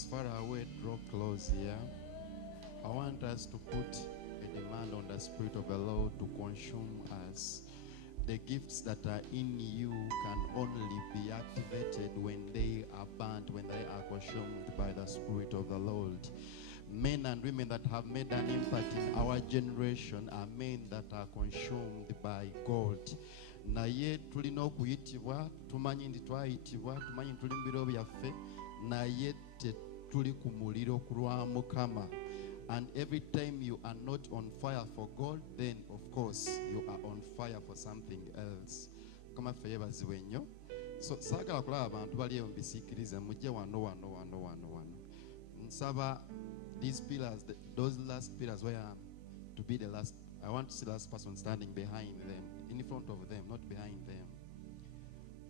as far away, draw close here. I want us to put a demand on the Spirit of the Lord to consume us. The gifts that are in you can only be activated when they are burnt, when they are consumed by the Spirit of the Lord. Men and women that have made an impact in our generation are men that are consumed by God. Naye tulina okuyitibwa, tumanyi ndi twayitibwa, tumanyi tuli mu biro byaffe, naye tuli ku muliro ku lwa Mukama. And every time you are not on fire for God, then of course you are on fire for something else. Kama ffe yebaziwe nnyo. So saagala kulaba abantu bali eyo mbisiikirize mujje wano. Nsaba these pillars, those last pillars were to be the last. I want to see the last person standing behind them, in front of them, not behind them.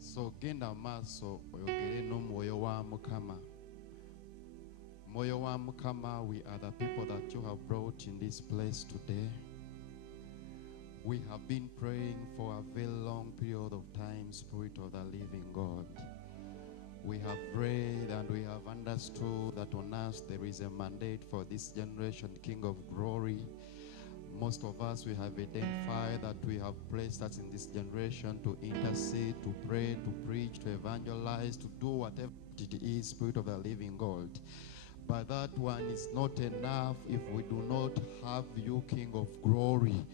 So genda maaso oyogere n'omwoyo wa Mukama. Mwoyo wa Mukama, we are the people that you have brought in this place today. We have been praying for a very long period of time, Spirit of the living God. We have prayed and we have understood that on us there is a mandate for this generation, King of Glory. Most of us, we have identified that we have placed us in this generation to intercede, to pray, to preach, to evangelize, to do whatever it is, Spirit of the living God. But that one is not enough if we do not have you, King of Glory.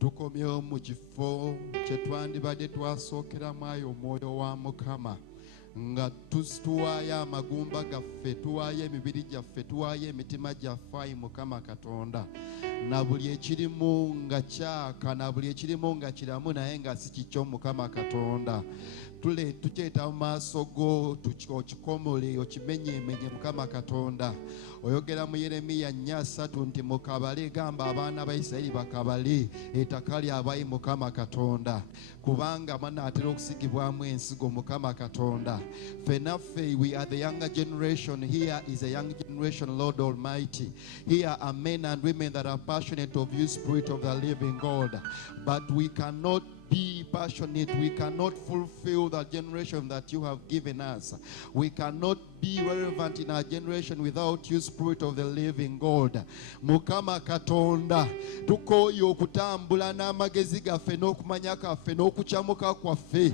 Tukomyewo mu kifo kye twandibadde twasookeramu ayo omwoyo wa Mukama, nga tuwaayo amagumba gaffe, tuwaayo emibiri gyaffe, tuwaayo emitima gyaffe, ayi Mukama Katonda, na buli ekirimu nga kyaka, na buli ekirimu nga kiramu naye nga si kikyo Mukama Katonda. Tukyeta mu maaso go, okikomole, okimenyemenye Mukama Katonda. Oyogera mu Yeremiya 4:3 nti mukabale, gamba abaana ba Isirayiri bakabale ettaka lyabwe Mukama Katonda, kubanga banaatera okusigibwamu ensigo Mukama Katonda. Fenaffe, we are the younger generation. Here is a young generation, Lord Almighty. Here are men and women that are passionate of you, Spirit of the living God. But we cannot be passionate. We cannot fulfill the generation that you have given us. We cannot be relevant in our generation without you, Spirit of the living God. Mukama Katonda, tukoyo okutambula n'amagezi gaffe n'okumanya kwaffe n'okucamuka kwaffe.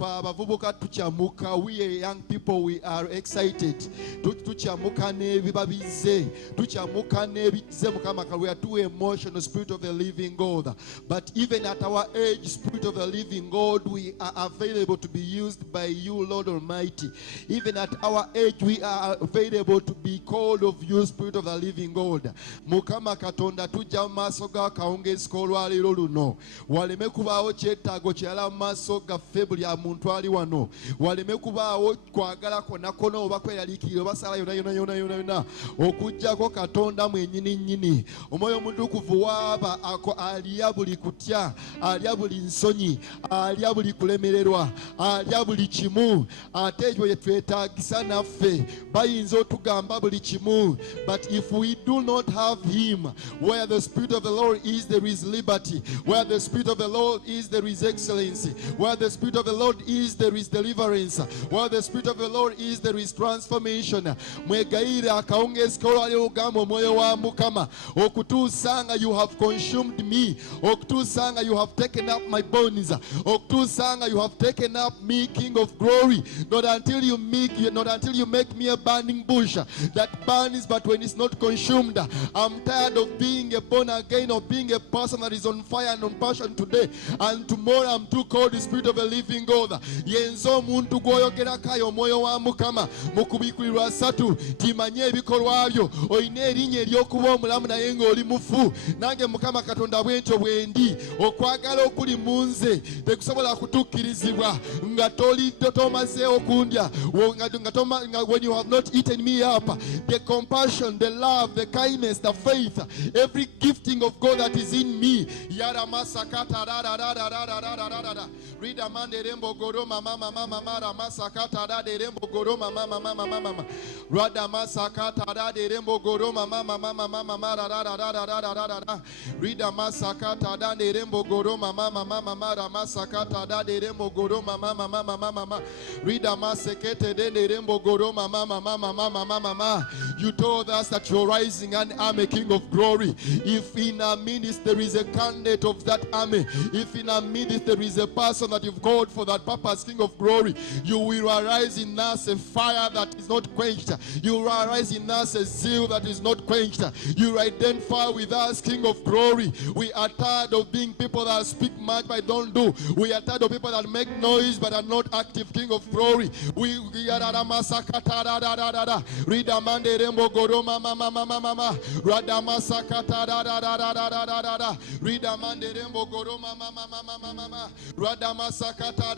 Abavubuka tucamuka. We are young people, we are excited. Tucamuka n'ebiba bizze, tucamuka n'ebizze Mukama Katonda. We are too emotional, Spirit of the living God. But even at our age, Spirit of the living God, we are available to be used by you, Lord Almighty. Even at our age, we are available to be called of you, Spirit of the living God. Mukama Katonda, tujja mu maaso ga kawungeezi k'olwaleero luno, waleme kubaawo kyetaago kirala mu maaso gaffe buli muntu ali wano, waleme kubaawo kwagala konna oba kweraliikirira oba sala yonna okuggyako Katonda mwennyini nnyini. Omwoyo omutukuvu waaba alya buli kutya, alya buli nsonyi, alya buli kulemererwa, alya buli kimu, ate ekyo bye twetaagisa naffe bayinza otugamba buli kimu. But if we do not have him, where the Spirit of the Lord is, there is liberty. Where the Spirit of the Lord is, there is excellency. Where the Spirit of the Lord is, there is deliverance. Where the Spirit of the Lord is, there is transformation. Mwegaire akawungeezi k'olwaleero ogamba omwoyo wa Mukama okutuusanga you have consumed me, okutuusanga you have taken up my bones, okutuusanga you have taken up me, King of Glory. Not until you make me a burning bush that burns, but when it's not consumed. I'm tired of being a born again, of being a person that is on fire and on passion today, and tomorrow I'm too cold. The Spirit of the living God, yenzo omuntu gwoyogerako ayo omwoyo wa Mukama mu kubikulirwa 3 timanye ebikolwa byo, olina erinnya ery'okuba omulamu naye ng'oli mufu. Nange Mukama Katonda bwentyo bwendi, okwagala okuli mu nze tekusobola kutukkirizibwa nga tolidde tomazeewo kundya, when you have not eaten me up. The compassion, the love, the kindness, the faith, every gifting of God that is in me. Yara masakata da da da da da da da da da da. Read Amande Rembo Goroma Mama Mama Mara Masakata da de Rembo Goroma Mama Mama Mama Mama. Radamasakata Rembo Goroma Mama Mama Mama Mara Rida Masakata Dande Rembo Goroma Mama Mama Mara Masakata Dade Rembo Goroma Mama Mama Mama Rida Masekete Dende Rembo Goroma Mama Mama Mama Mama. You told us that you're rising an army, King of Glory. If in our midst there is a candidate of that army, if in our midst there is a person that you've called for that purpose, King of Glory, you will arise in us a fire that is not quenched. You will arise in us a zeal that is not quenched. You identify with us, King of Glory. We are tired of being people that speak much but don't do. We are tired of people that make noise but are not active, King of Glory. We are Ridamande Rembo Goroma Mama Mama Mama Radamasakata Ridamande Rembo Goroma Mama Mama Mama Radamasakata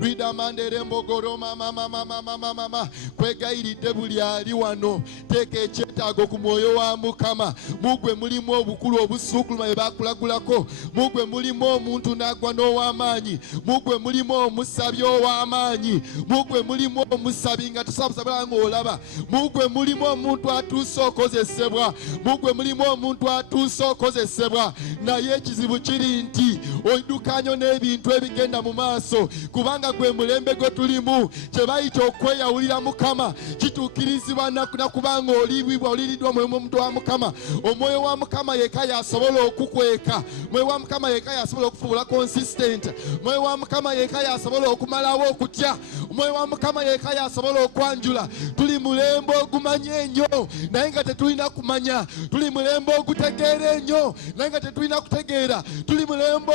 Ridamande Rembo Goroma Mama Mama Mama Mama Kwegairi debuli ali wano teke chetago ku mwoyo wa Mukama. Mugwe mulimu obukulu obusukuluma bye bakulagulako. Mugwe mulimu omuntu n'agwa n'ow'amaanyi. Mugwe mulimu omusabi ow'amaanyi. Mugwe mulimu omusabi nga tusabusabira ng'olaba. Mugwe mulimu omuntu atuuse okozesebwa. Mugwe mulimu omuntu atuuse okozesebwa. Naye ekizibu kiri nti oyidukanyo n'ebintu ebigenda mu maaso kubanga gwe mulembe gwe tulimu kye bayita okweyawulira Mukama kituukirizibwa nakubanga oliiriddwa omwoyo omuntu wa Mukama. Omwoyo wa Mukama yekka yasobola okukweka. Omwoyo wa Mukama yekka yasobola okufuula consistent. Omwoyo wa Mukama yekka yasobola okumalawo okutya. Omwoyo wa Mukama yekka yasobola okwanjula. Tuli mulembe ogumanya ennyo naye nga tetulina kumanya. Tuli mulembe ogutegeera ennyo naye nga tetulina kutegeera. Tuli mulembe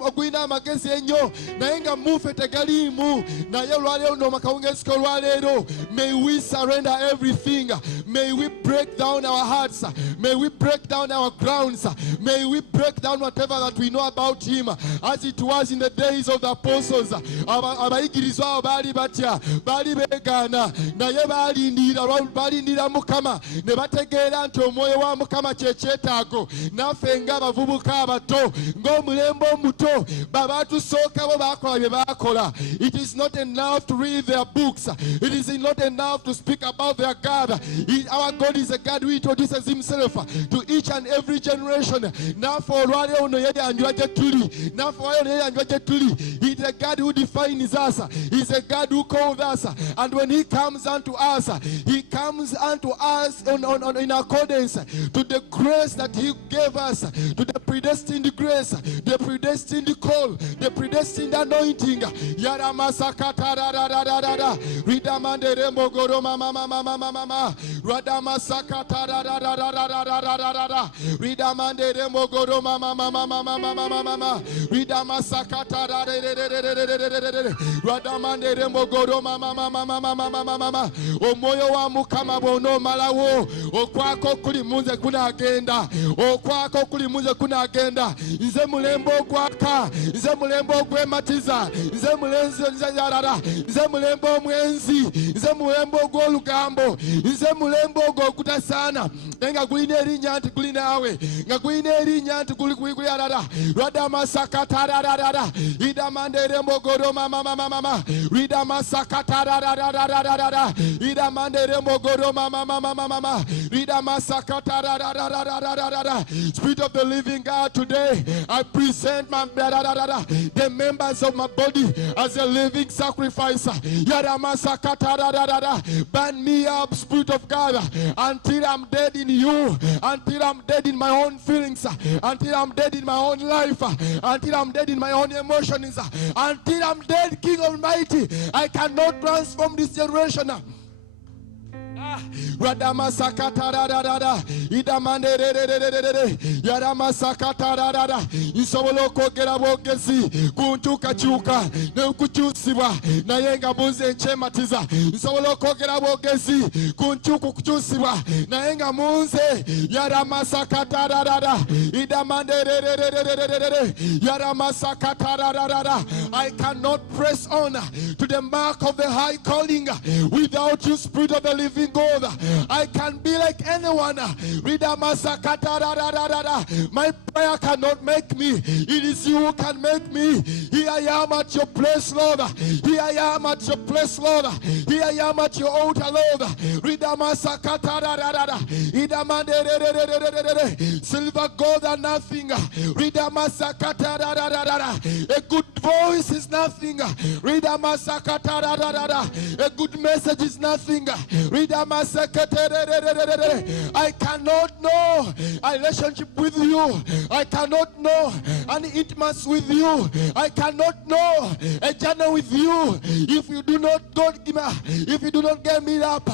ogulina amagezi ennyo naye nga mufe tegaliimu. Naye olwaleero n'omakawungezi k'olwaleero, may we surrender everything. May we break down our hearts. May we break down our grounds. May we break down whatever that we know about him, as it was in the days of the apostles. Abayigirizwa abo baali batya, baali beegaana naye baalindira Mukama ne bategeera nti omwoyo wa Mukama kye kyetaago. Naffe ng'abavubuka abato ng'omulembe omuto babatusookawo baakola bye baakola. It is not enough to read their books. It is not enough to speak about their God. Our God is a God who introduces himself to each and every generation. Now for olwaleero ono yeyanjula gye tuli. Now for olwaleero ono yeyanjula gye tuli. He is a God who defines us. He is a God who calls us. And when he comes unto us, he comes unto us in accordance to the grace that he gave us, to the predestined grace, the predestined call, the predestined anointing. Yaramasakata Ridamande Rembo Goroma Mama Mama Mama Radamasakata Ridamande Rembo Goroma Mama Mama Mama Mama Ridamasakata Radamande Rembo Goroma Mama Mama Mama Mama Omwoyo wa Mukama bw'onoomalawo okwako kuli munze kunagenda. Okwako kuli munze kunagenda. Nze mulembe ogwaka. Nze mulembe ogwematiza. Nze mulembe omwenzi. Nze mulembe ogw'olugambo. Nze mulembe ogw'okutasaana naye nga gulina erinnya nti guli naawe, nga gulina erinnya nti guli alala. Radamasakatarararara idamande rembo goroma mama mama ridamasakatararararara idamande rembo goroma mama mama ridamasakatararararara. Spirit of the living God, today I present the members of my body as a living sacrifice. Burn me up, Spirit of God, until I'm dead in you, until I'm dead in my own feelings, until I'm dead in my own life, until I'm dead in my own emotions, until I'm dead, King Almighty. I cannot transform this generation. Radamasakatararara idamande yaramasakatararara isobola okwogera bwogezi kunkyukakyuka n'okukyusibwa naye nga bunze nkyematiza. Nsobola okwogera bwogezi kunkyukukyusibwa naye nga munze. Yaramasakatararara idamande yaramasakatararara. I cannot press on to the mark of the high calling without you, Spirit of the living God. I can be like anyone. My prayer cannot make me. It is you who can make me. Here I am at your place, Lord. Here I am at your place, Lord. Here I am at your altar, Lord. Silver, gold are nothing. A good voice is nothing. A good message is nothing. I cannot know a relationship with you. I cannot know an intimacy with you. I cannot know a journey with you if you do not get me up.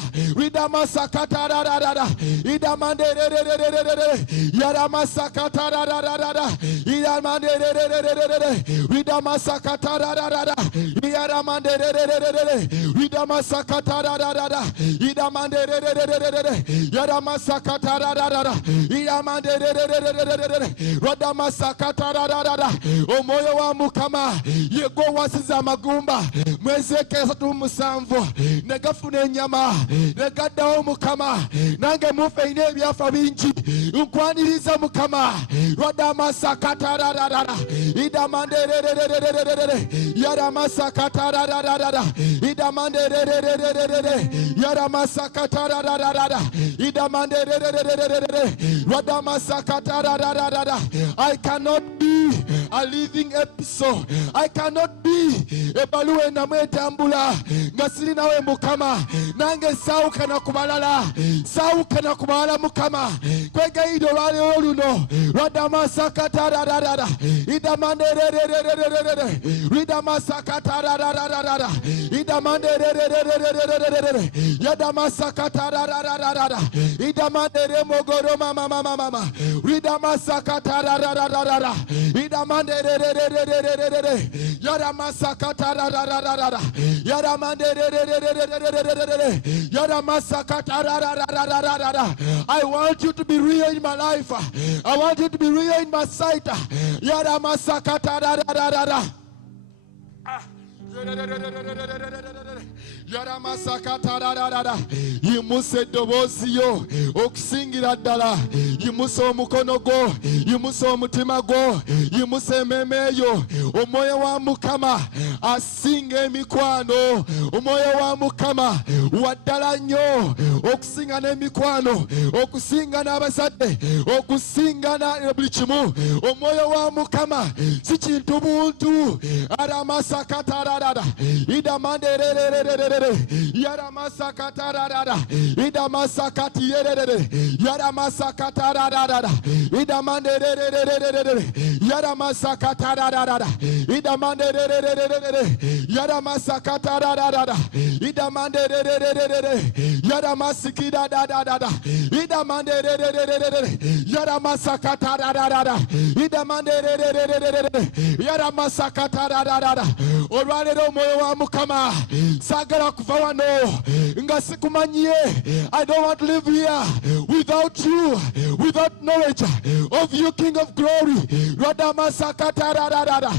Omoyo wa mukama yego wasiza magumba mwezeke 37 negafuna enyama negaddawo mukama nange mufe ine ebyafa bingi nkwaniriza mukama rwada masakatararara idamandererererere yara masakatararara idamandererererere yara masakatararara idamandererererere rwada masakatararara. I cannot be a living episode. I cannot be a baluwe na mwetambula ngasiri nawe mukama nange sauka na kubalala mukama kwege ido wale oluno radama sakatararara idamandererererere ridama sakatararara idamandererererere yadama sakatararara idamandere mogoro mama ridama sakatararara idamandererererere yadama sakatararara yadamandererererere yadama sakatararara. I want you to be real in my life. I want you to be real in my sight. Yadama sakatararara. Yimuse dobozi yo okusingira ddala yimuse omukono gwo yimuse omutima gwo yimuse emmeeme yo omwoyo wa mukama asinga emikwano omwoyo wa mukama waddala nnyo okusinga n'emikwano okusinga n'abazadde okusinga na buli kimu omwoyo wa mukama si kintu buntu aramasakatararara idamandererererere yaramasakatararara idamasakatiyerere yaramasakatararara idamandererererere yaramasakatararara idamandererererere yaramasakatararara idamandererererere yaramasikidadadada idamandererererere yaramasakatararara idamandererererere yaramasakatararara. Olwalero omwoyo wa mukama sagala kuva wano nga sikumanyiye. I don't want to live here without you, without knowledge of you, King of Glory. Radamasakatararara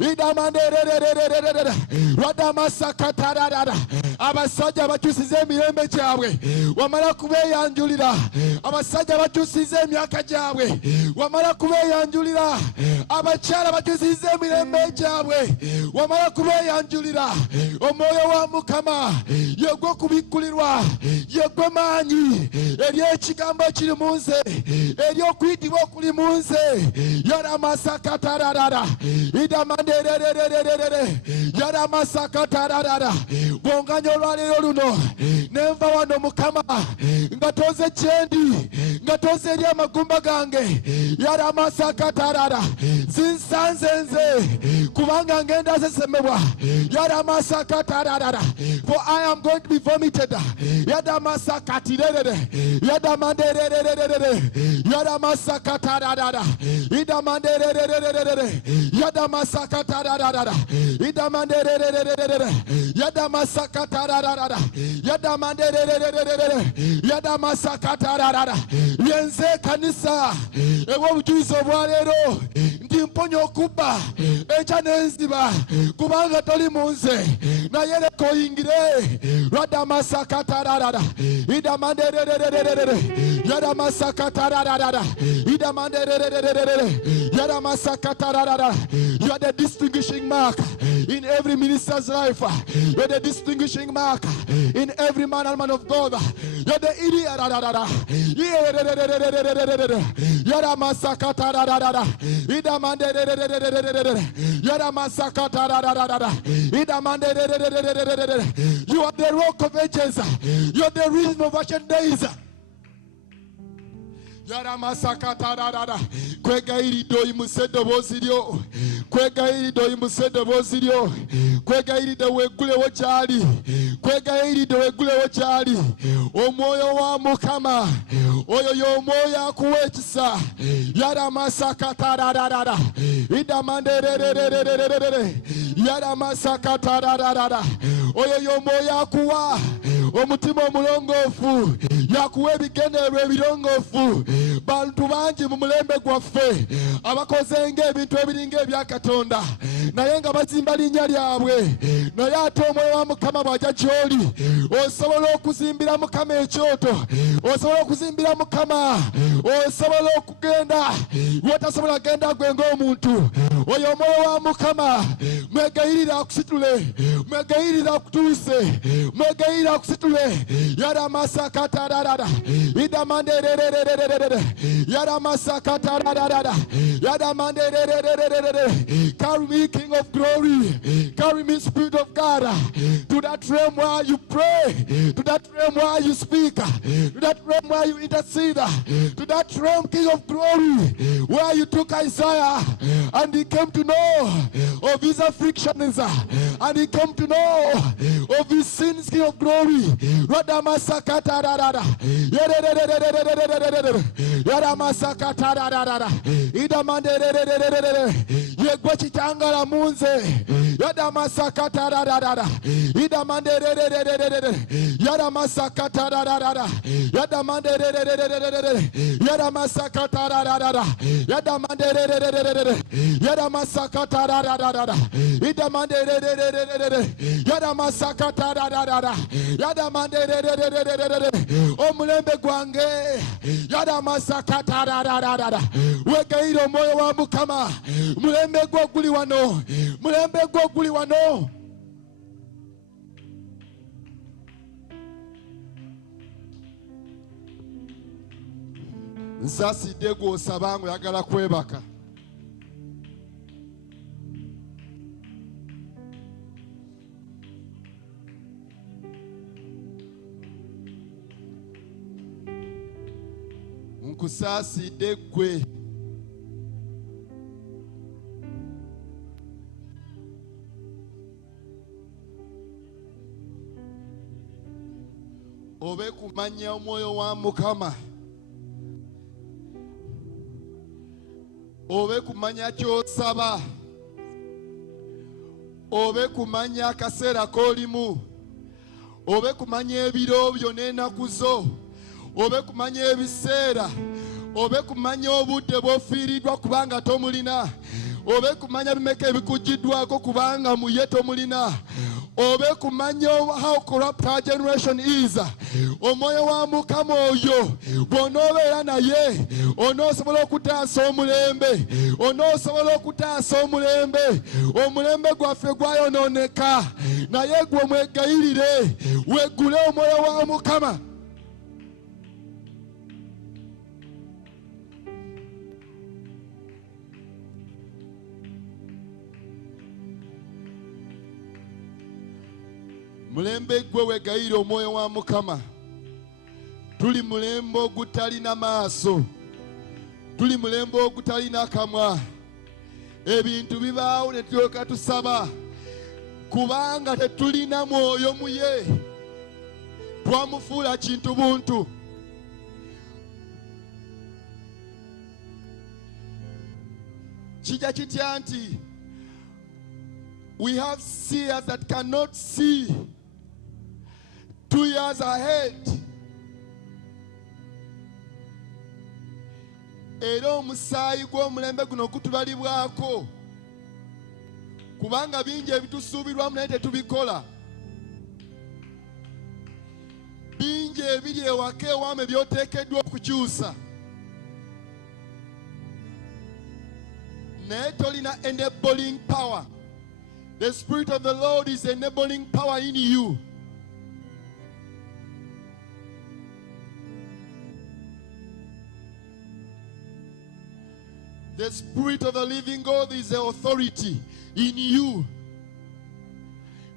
idamandererererere radamasakatararara. Abasajja bakyusiza emirembe gyabwe wamala kubeeyanjulira. Abasajja bakyusiza emyaka gyabwe wamala kubeeyanjulira. Abakyala bakyusiza emirembe gyabwe wamala kubeeyanjulira. Omwoyo wa mukama yegwe kubikkulirwa yegwe maanyi ery'ekigambo ekiri mu nze ery'okuyitibwa okuli mu nze. Yaramasakatararara idamandererererere yaramasakatararara. Bwonganya olwaleero luno nenva wano mukama nga toze kyendi nga toze eri amagumba gange. Yaramasakatarara zinsanze nze kubanga ngenda sesemebwa. Yaramasakatararara for I am going to be vomited. Yadamasakatirerere yadamanderererere yadamasakatararara idamanderererere yadamasakatararara idamanderererere yadamasakatararara yadamanderererere yadamasakatararara. Yenze kanisa ewo obujulizi obwaleero ndi mponya okubba enkya n'enziba kubanga toli mu nze naye leka oyingire. Radamasakatararara idamanderererere yadamasakatararara You are the distinguishing mark in every minister's life. You are the distinguishing mark in every man and man of God. You are the idiot. You are the rock of ages. You are the reason of ancient days. Yara masakata rara kwega iri do imusedo boziryo kwega iri do imusedo boziryo kwega iri do wegule wochali kwega iri do wegule wochali omwoyo wa mukama oyo yo moyo akuwekisa yara masakata rara idamande yara masakata rara oyo yo moyo akuwa omutima omulongofu yakuwa ebigendererwa ebirongofu bantu bangi mu mulembe gwaffe abakoze ng'ebintu ebiringa ebya Katonda naye nga bazimba linnya lyabwe naye ate omwoyo wa Mukama bw'ajja gy'oli osobola okuzimbira Mukama ekyoto osobola okuzimbira Mukama osobola okugenda wotasobola genda gwe ng'omuntu oyo omwoyo wa Mukama mwegayirira akusitule mwegayirira akutuuse mwegayirira akusitule yara masakata rara idamande yara masakata rara yadamande carry me King of Glory, carry me Spirit of God to that realm where you pray, to that realm where you speak, to that realm where you intercede, to that realm King of Glory where you took Isaiah and he came to know of his afflictions and he came to know of his sins, King of Glory. Radamasakata rara yadamasakata rara idamande yegwa chitangala munze yadamasakata rara idamande yadamasakata rara yadamande yadamasakata rara yadamande yadamasakata rara idamande yadamasakata rara yadamande omulembe gwange yadamasakata rara wegairo moyo wa Mukama mulembe gwo guli wano mulembe gwo guli wano nsasidde gw'osaba ng'oyagala kwebaka nkusaasidde ggwe obe kumanya omwoyo wa Mukama obe kumanya ky'osaba obe kumanya akaseera k'olimu obe kumanya ebiro byo n'ennaku zo obe kumanya ebiseera obe kumanya obudde bw'ofiiriddwa kubanga tomulina obe kumanya bimeka ebikugiddwako kubanga muye tomulina obe kumanya how corrupt our generation is. Omwoyo wa Mukama oyo bw'onoobeera naye onoosobola okutaasa omulembe onoosobola okutaasa omulembe omulembe gwaffe gwayonooneka naye gwe mwegayirire weggule omwoyo wa Mukama. Mulembe gwe wegayire omwoyo wa Mukama. Tuli mulembe ogutalina maaso, tuli mulembe ogutalina kamwa. Ebintu bibaawo ne tulyoka tusaba kubanga tetulina mwoyo muye, twamufuula kintu buntu. Kijja kitya nti we have seers that cannot see 2 years ahead. Era omusaayi gw'omulembe guno gutubalibwako kubanga bingi ebitusuubirwamu naye tetubikola. Bingi ebiri ewaka ewamu ebyoteekeddwa okukyusa naye tolina enabling power. The Spirit of the Lord is enabling power in you. The Spirit of the living God is the authority in you.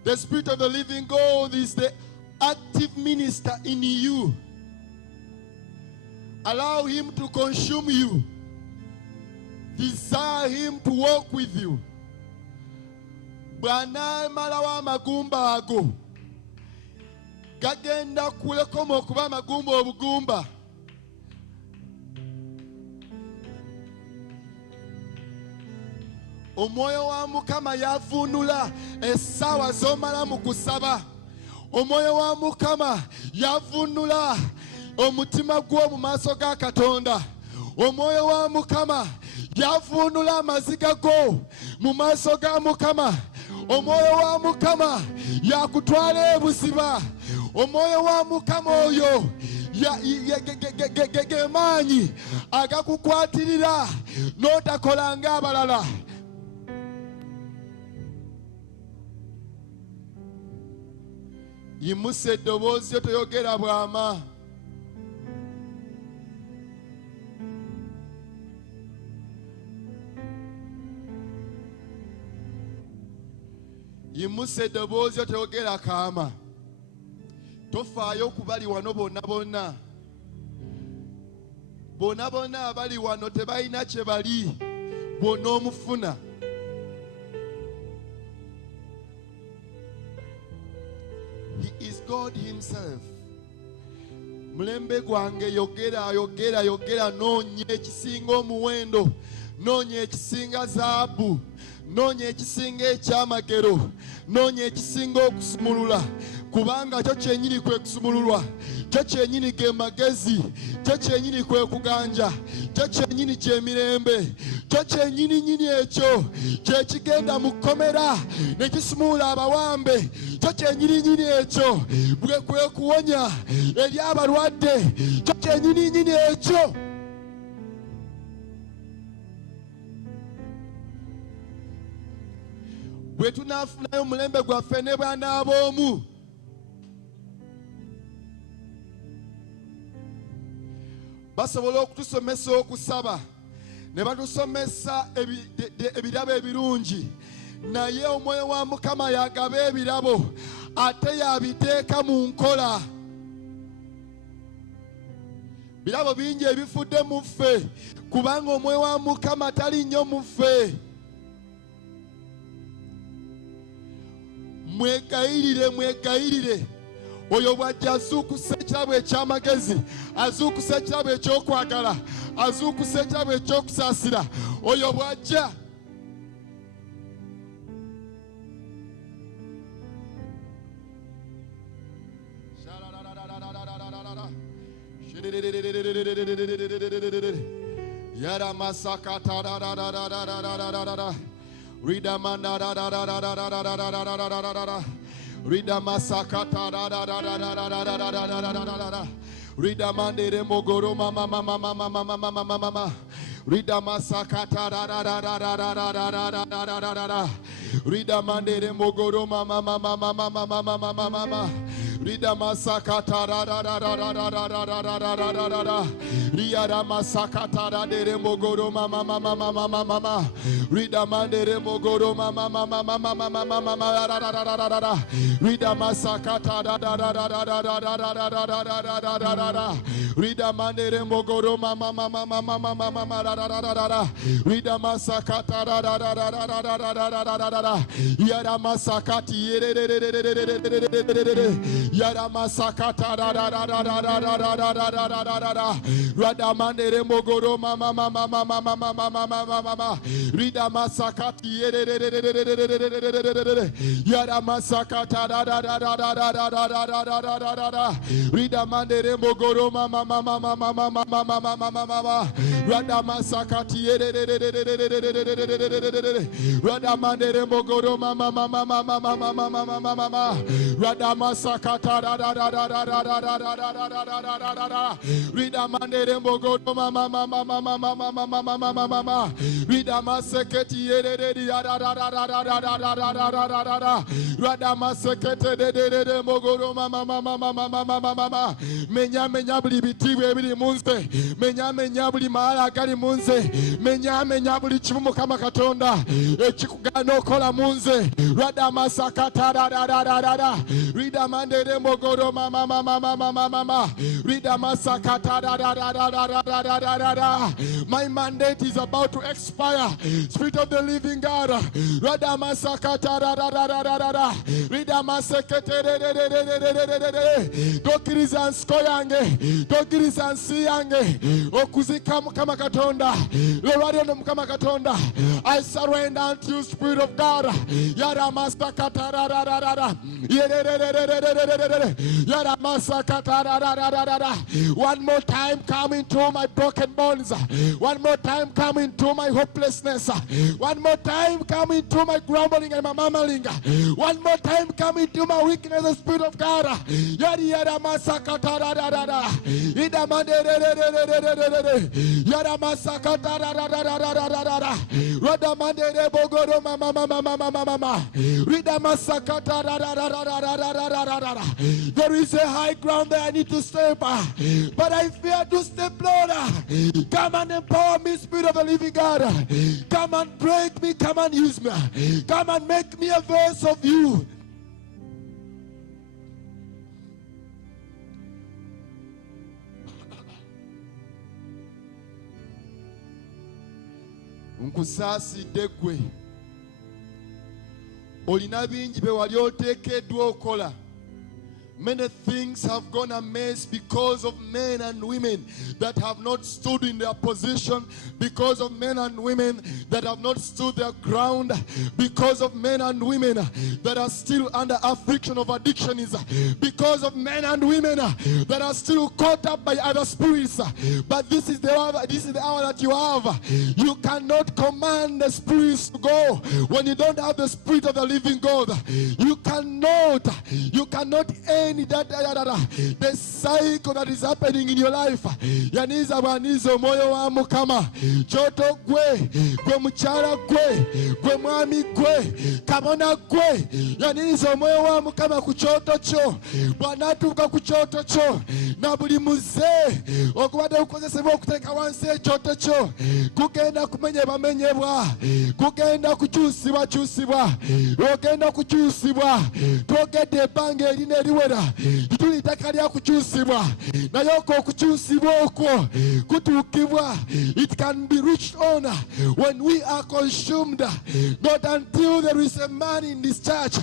The Spirit of the living God is the active minister in you. Allow him to consume you. Desire him to walk with you. Bwana malawa magumba ago. Gagenda kulekomo kuba magumba obugumba. Omwoyo wa Mukama yavunula essaawa z'omala mu kusaba. Omwoyo wa Mukama yavunula omutima gwo mu maaso ga Katonda. Omwoyo wa Mukama yavunula amaziga go mu maaso ga Mukama. Omwoyo wa Mukama yakutwala ebuziba. Omwoyo wa Mukama oyo gemaanyi agakukwatirira n'otakola ng'abalala. Yimusa eddoboozi lyo toyogera bwama. Yimusa eddoboozi lyo toyogera kaama. Tofaayo ku bali wano bonna bonna. Bonna bonna abali wano tebalina kye bali. Bonna omufuna. He is God himself. Mulembe gwange yogera yogera yogera noonya ekisinga omuwendo, noonya ekisinga zaabu, noonya ekisinga ekyamagero, noonya ekisinga okusumulula, kubanga kyo kyennyini kwe kusumululwa, kyo kyennyini ge magezi, kyo kyennyini kwe kuganja, kyo kyennyini ky'emirembe, kyo kyennyini nyini ekyo kye kigenda mu kkomera ne kisumula abawambe, kyo kyennyini nyini ekyo bwe kwe kuwonya eri abalwadde, kyo kyennyini nyini ekyo. Bwe tunaafunayo omulembe gwaffe ne baana ab'omu, basobola okutusomesa okusaba ne batusomesa ebirabo ebirungi, naye omwoyo wa Mukama yagaba ebirabo ate yabiteeka mu nkola. Birabo bingi ebifudde mu ffe kubanga omwoyo wa Mukama tali nnyo mu ffe. Mwegayirire, mwegayirire. Oyo bw'ajja azuukusa ekirabo eky'amagezi, azuukusa ekirabo ekyokwagala, azuukusa ekirabo ekyokusaasira. Oyo bw'ajja yara masakata Rida mana da da da da da da da da da da da da da. Rida masakata da da da da da da da da da da da da da. Rida mandere mogoro mama mama mama mama mama mama. Rida masakata da da da da da da da da da da da da da da. Rida mandere mogoro mama mama mama mama mama mama. Rida masakata da da da da da da da da da da da da da da. Rida masakata da de mogoro mama mama mama mama. Rida mandere mogoro mama mama mama mama mama da da da da da da da. Rida masakata da da da da da da da da da da da da da da da da da. Rida mandere mogoro mama mama mama mama mama da da da da da da. Rida masakata da da da da da da da da da da da da da. Yara masakati yere de de de de de de de de de. Yara masakata da da da da da da da da da da da da da da da. Rada mandere mogoro mama mama mama mama mama mama mama. Rida masakati yere de de de de de de de de de de de. Yara masakata da da da da da da da da da da da da da da. Rida mandere mogoro mama mama mama mama mama mama mama. Rada masakati yere de de de de de de de de de de de de. Rada mandere mogoro mama mama mama mama mama mama mama. Rada masakata sakata da da da da da da da da da da da da da da da da. Rida mandere mbogo mama mama mama mama mama mama mama. Rida maseketi de de de da da da da da da da da da da da da da. Rada masekete de de de mbogo mama mama mama mama mama. Menya menya buli bitibwe bili munze. Menya menya buli mala kali munze. Menya menya buli chimu kama katonda. Echikugano kola munze. Rada masakata da da da da da da. Rida mandere mbogo mama mama mama mama. Rida masakata da da da da da da da da da da. My mandate is about to expire. Spirit of the living God. Rada masakata da da da da da da da. Rida masekete de de de de de de de de de. Dokiriza nskoyange. Dokiriza nsiyange. Okuzika mukama katonda. Lorado no mukama katonda. I surrender unto you, Spirit of God. Yara masakata da da da da da. Yara masakata da da da da da. One more time come into my broken bones. One more time come into my hopelessness. One more time come into my grumbling and my murmuring. One more time come into my weakness, the Spirit of God. Yari yara masakata da da da da. Ida mande de de de de de de de. Yara masakata da da da da da da da da. Rada mande de bogoro mama mama mama mama. Rida masakata da da da da da da da da da da. There is a high ground that I need to step, but I fear to step lower. Come and empower me, Spirit of the living God. Come and break me, come and use me. Come and make me a verse of you. Nkusaasidde ggwe olina bingi bye wali oteekeddwa okola. Many things have gone amiss because of men and women that have not stood in their position, because of men and women that have not stood their ground, because of men and women that are still under affliction of addictions, because of men and women that are still caught up by other spirits. But this is the hour that you have. You cannot command the spirits to go when you don't have the Spirit of the living God. You cannot end the cycle that is happening in your life. Yaniza banizo moyo wa mukama. Choto gwe muchala gwe mwami gwe kabona gwe. Yaniza moyo wa mukama kuchoto cho. Bwanatuka kuchoto cho. Na buli muze okubadde ukozesebwa okuteeka wansi ekyoto kyo. Kugenda kumenyebwa. Kugenda kukyusibwa. Ogenda kukyusibwa. Togedde ebbanga erina eriwera. Tituli ttaka lya kukyusibwa. Naye okukyusibwa okwo kutuukibwa. It can be reached on when we are consumed. Not until there is a man in this church.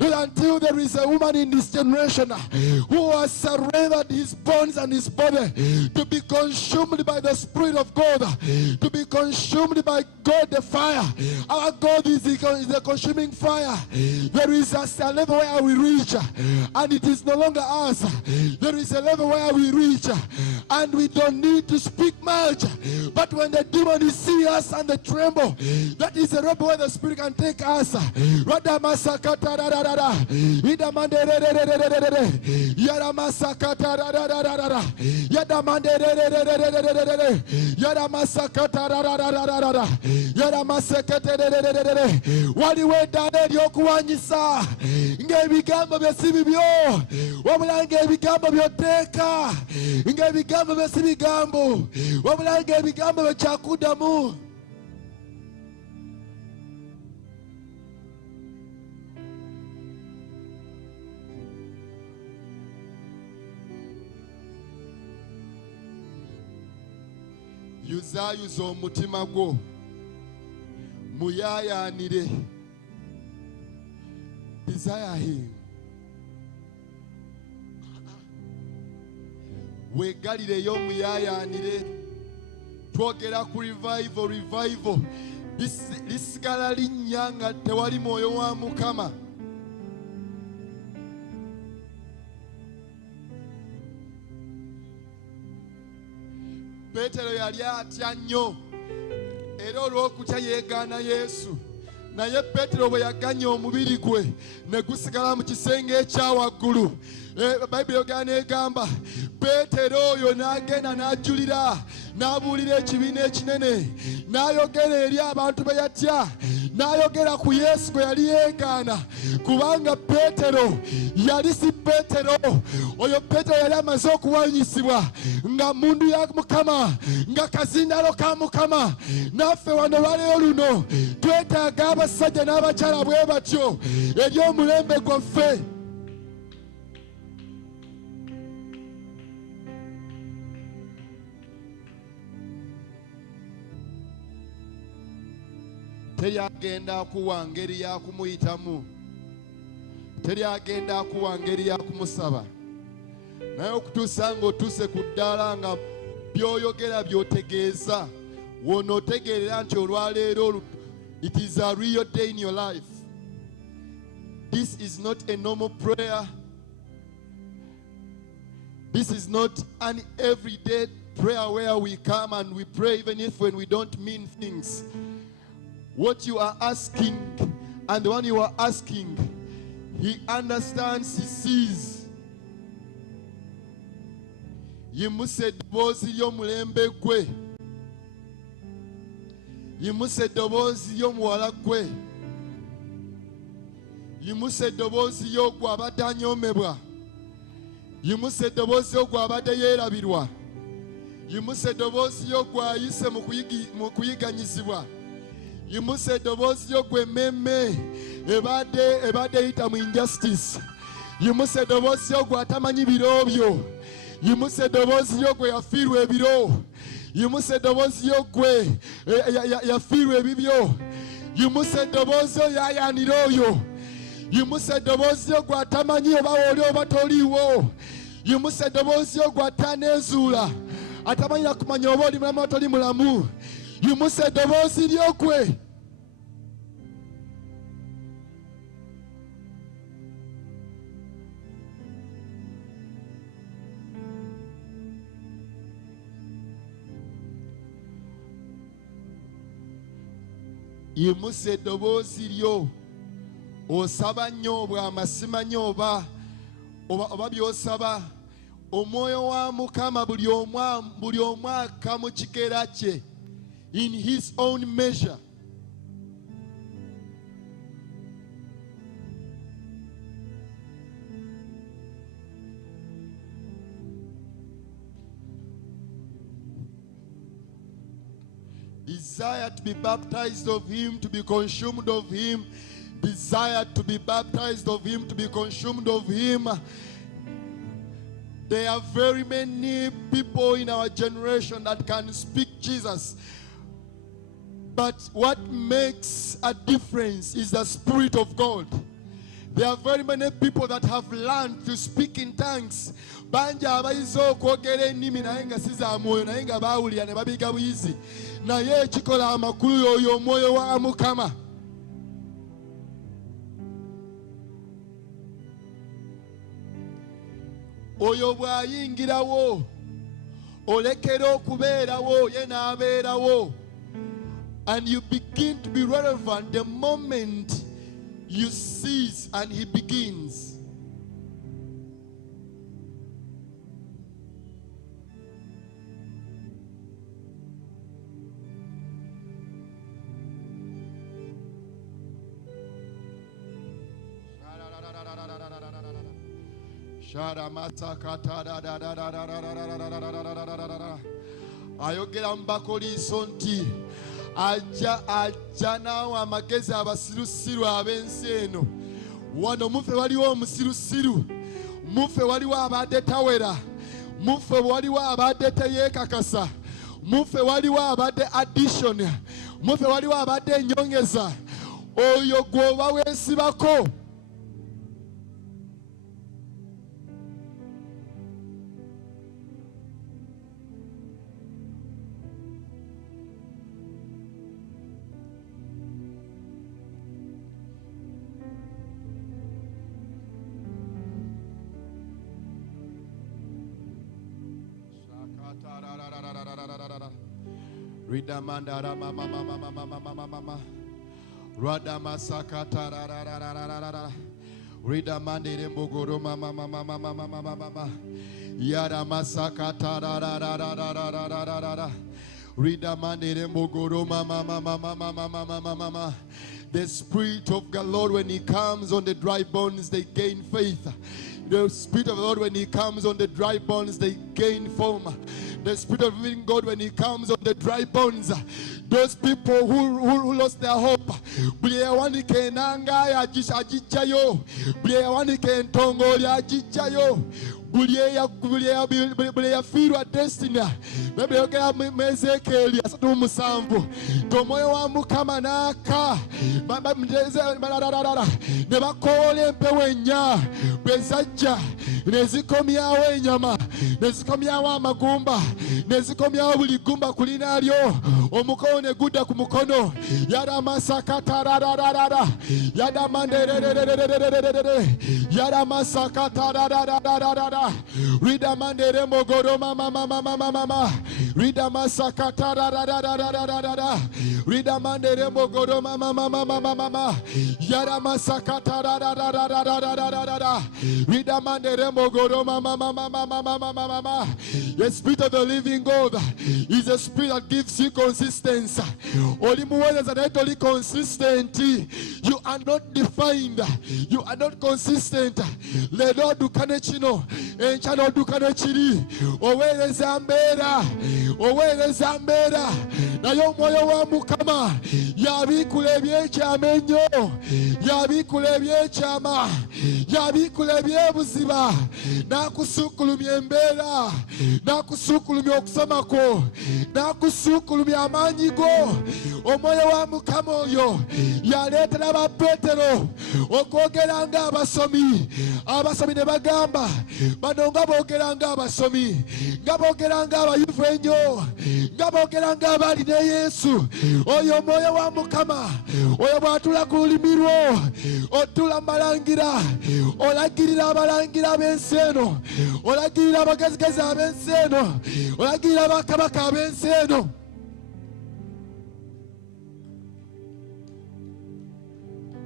Not until there is a woman in this generation who has surrendered his bones and his body to be consumed by the Spirit of God. To be consumed by God the fire. Our God is a consuming fire. There is a level where we reach and it is no longer us. There is a level where we reach and we don't need to speak much. But when the demons see us and they tremble, that is a level where the Spirit can take us. Waliwo eddala ery'okuwanyisa ng'ebigambo bye si bibyo wabula ng'ebigambo by'otteeka ng'ebigambo bye si bigambo wabula ng'ebigambo bye kyakuddamu. Yuzaayuza omutima gwo muyaayaanire. Desire him. Weegalireyo muyaayaanire. Twogera ku revival lisigala linnya nga tewali mwoyo wa Mukama. Peetero yali atya nnyo era olw'okutya yeegaana Yesu naye Peetero bwe yaganya omubiri gwe ne gusigala mu kisenge ekyawaggulu. Bayibuli egamba Peetero oyo n'agenda n'ajulira n'abuulira ekibiina ekinene, n'ayogera eri abantu be yatya, n'ayogera ku Yesu gwe yali yeegaana, kubanga Peetero yali si Peetero. Oyo Peetero yali amaze okuwanyisibwa nga mmundu ya Mukama, nga kazindalo ka Mukama. Naffe wano lwaleero luno twetaaga abasajja n'abakyala bwe batyo eri omulembe gwaffe. Teri agenda akuwa ngeri ya kumuyitamu, teri agenda akuwa ngeri ya kumusaba, naye okutuusa ng'otuuse ku ddaala nga by'oyogera by'otegeeza, wonootegeerera nti olwaleero it is a real day in your life. This is not a normal prayer. This is not an everyday prayer where we come and we pray even if when we don't mean things. What you are asking, and the one you are asking, he understands, he sees. Yimuse eddoboozi ly'omulembe gwe, yimuse eddoboozi ly'omuwala gwe, yimuse eddoboozi ly'ogwo abadde anyoomebwa, yimuse eddoboozi ly'ogwo abadde yeerabirwa, yimuse eddoboozi ly'ogwo ayise mu kuyiganyizibwa, yimuse eddoboozi ly'ogwo emmemme ebadde eyita mu injustice, yimuse eddoboozi ly'ogwo atamanyi biro byo, yimuse eddoboozi ly'ogwo yafiirwa ebiro, yimuse eddoboozi ly'ogwe yafiirwa ebibyo, yimuse eddoboozi oyo ayanira oyo, yimuse eddoboozi ly'ogwo atamanyi oba oli oba toliiwo, yimuse eddoboozi ly'ogwo ataneezuula, atamanyira kumanya oba oli mulamu oba toli mulamu, yimuse eddoboozi ly'ogwe. Yimuse eddoboozi lyo. Osaba nnyo bw'amasima nnyo oba by'osaba. Omwoyo wa Mukama buli omu aka mu kigera kye, in his own measure. Desire to be baptized of him, to be consumed of him. Desire to be baptized of him, to be consumed of him. There are very many people in our generation that can speak Jesus. But what makes a difference is the Spirit of God. There are very many people that have learned to speak in tongues. Banja abayize okwogera ennimi naye nga si za mwoyo, naye nga baawulira ne babiga buyizi. Naye ekikola amakulu y'oyo omwoyo wa Mukama. Oyo bw'ayingirawo, olekera okubeerawo, ye n'abeerawo. And you begin to be relevant the moment you cease and he begins. Ayogera mu Bakoliiso nti ajja naawe amagezi abasirusiru ab'ensi eno. Wano muffe waliwo omusirusiru, muffe waliwo abadde tawera, muffe waliwo abadde teyeekakasa, muffe waliwo abadde addition, muffe waliwo abadde ennyongeza. Oyo gw'oba weesibako. Radamasakata rarararararara. Ridamandere mbogoro mama mama mama mama mama. Yadamasakata rararararararara. Ridamandere mbogoro mama mama mama mama mama mama. The Spirit of the Lord, when He comes on the dry bones, they gain faith. The Spirit of the Lord, when He comes on the dry bones, they gain form. The Spirit of the living God, when He comes on the dry bones, those people who lost their hope, buleyafirwa destiny bebeyogera mu Ezekiel 37 tomoyo wa Mukama n'aka ne bakoola empewo ennya bwe zajja ne zikomyawo enyama ne zikomyawo amagumba ne zikomyawo buli gumba ku linaalyo omukono ne gudda ku mukono yadamasakatarararara yadamandererererererere yadamasakatararararara ridamandere mogoro mama mama mama mama ridamasakatarararararara ridamandere mogoro mama mama mama mama yadamasakatarararararara ridamandere mogoro mama mama mama mama mama. The Spirit of the living God is a spirit that gives you consistency. Only consistent. You are not defined. You are not consistent. Ledo dukane chino, enchano dukane chiri. Owele zambera, owele zambera. Na yo moyo wa Mukama, yabi kulebye chamenyo, yabi kulebye chama, yabi kulebye buziba. Na kusukulumye mbera, na kusukulumye okusamako, na kusukulumye amanyigo. Omoyo wa Mukama oyo yaleetera ba Petero okwogera nga abasomi. Abasomi ne bagamba bano nga boogera nga abasomi, nga boogera nga abayuvu ennyo, nga boogera nga abali ne Yesu. Oyo omwoyo wa Mukama oyo bw'atula ku lulimi lwo otula malangira, olagirira abalangira ab'ensi eno, olagirira abagezigezi ab'ensi eno, olagirira abakabaka ab'ensi eno.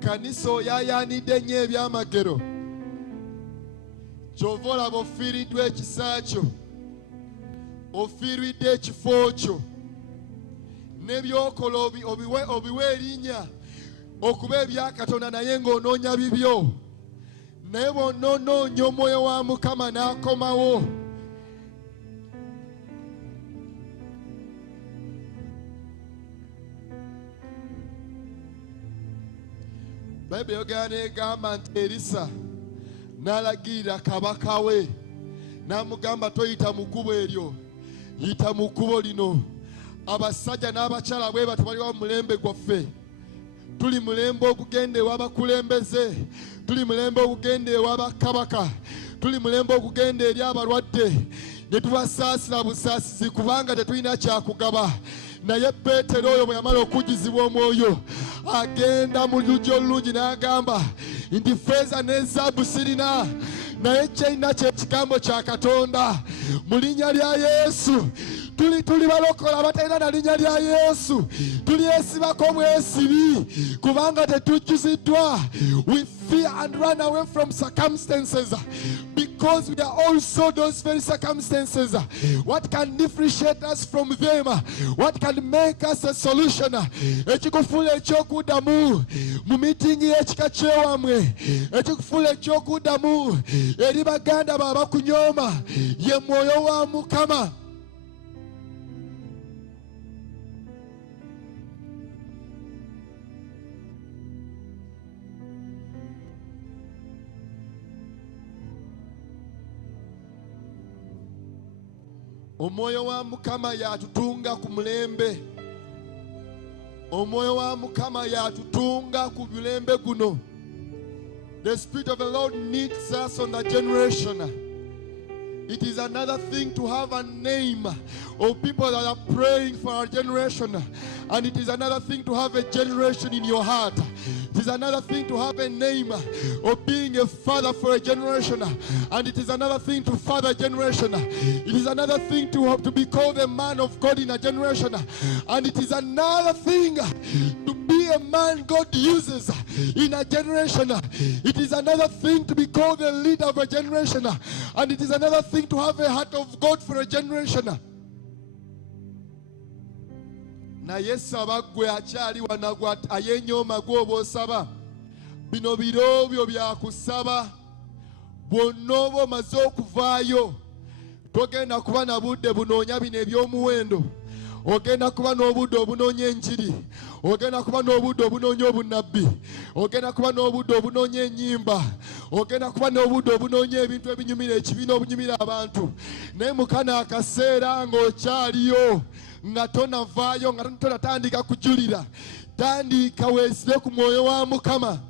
Kanisa oyayaanidde nnyo ebyamagero, ky'ova olaba ofiiriddwa ekisa kyo, ofiirwidde ekifo kyo, n'ebyokola obiwe erinnya okuba ebya Katonda naye ng'onoonya bibyo. Naye bw'onoonoonya omwoyo wa Mukama n'akomawo, Bayibuli yogera n'egamba nti Erisa n'alagirira kabaka we n'amugamba toyita mu kkubo eryo, yita mu kkubo lino. Abasajja n'abakyala bwe batyo baliwo mu mulembe gwaffe. Tuli mulembe ogugenda ew'abakulembeze, tuli mulembe ogugenda ew'abakabaka, tuli mulembe ogugenda eri abalwadde ne tubasaasira busaasizi kubanga tetulina kyakugaba. Naye Peetero oyo bwe yamala okujjuzibwa omwoyo agenda mu lujja olulungi n'agamba nti ffeeza ne zaabu sirina, naye kyalina ky'ekigambo kya Katonda. Mu linnya lya Yesu tuli balokola abatalina na linnya lya Yesu tulyesibako bwesibi kubanga tetujjuziddwa. We fear and run away from circumstances because we are also those very circumstances. What can differentiate us from them? What can make us a solution? Ekikufuula ekyokuddamu mu mitingi y'ekika kyewamwe, ekikufuula ekyokuddamu eri baganda bo abakunyooma ye mwoyo wa Mukama. Omwoyo wa Mukama yatutunga ku mulembe. Omwoyo wa Mukama yatutunga ku mulembe guno. The Spirit of the Lord needs us on that generation. It is another thing to have a name of people that are praying for our generation. And it is another thing to have a generation in your heart. It is another thing to have a name of being a father for a generation. And it is another thing to father a generation. It is another thing to be called a man of God in a generation. And it is another thing to be be a man God uses in a generation. It is another thing to be called the leader of a generation. And it is another thing to have a heart of God for a generation. Naye saba gwe akyali wanagwa ayenyooma gwoba osaba. Bino biro byo byakusaba. Bwonna oba omaze okuvaayo togenda kuba na budde bunoonya bino eby'omuwendo. Ogenda kuba n'obudde obunoonya enjiri. Ogenda kuba n'obudde obunoonya obunnabbi. Ogenda kuba n'obudde obunoonya ennyimba. Ogenda kuba n'obudde obunoonya ebintu ebinyumira ekibiina obunyumira abantu. Naye mukana akaseera ng'okyaliyo nga tonavaayo nga tonatandika kujulira. Tandika weesire ku mwoyo wa Mukama.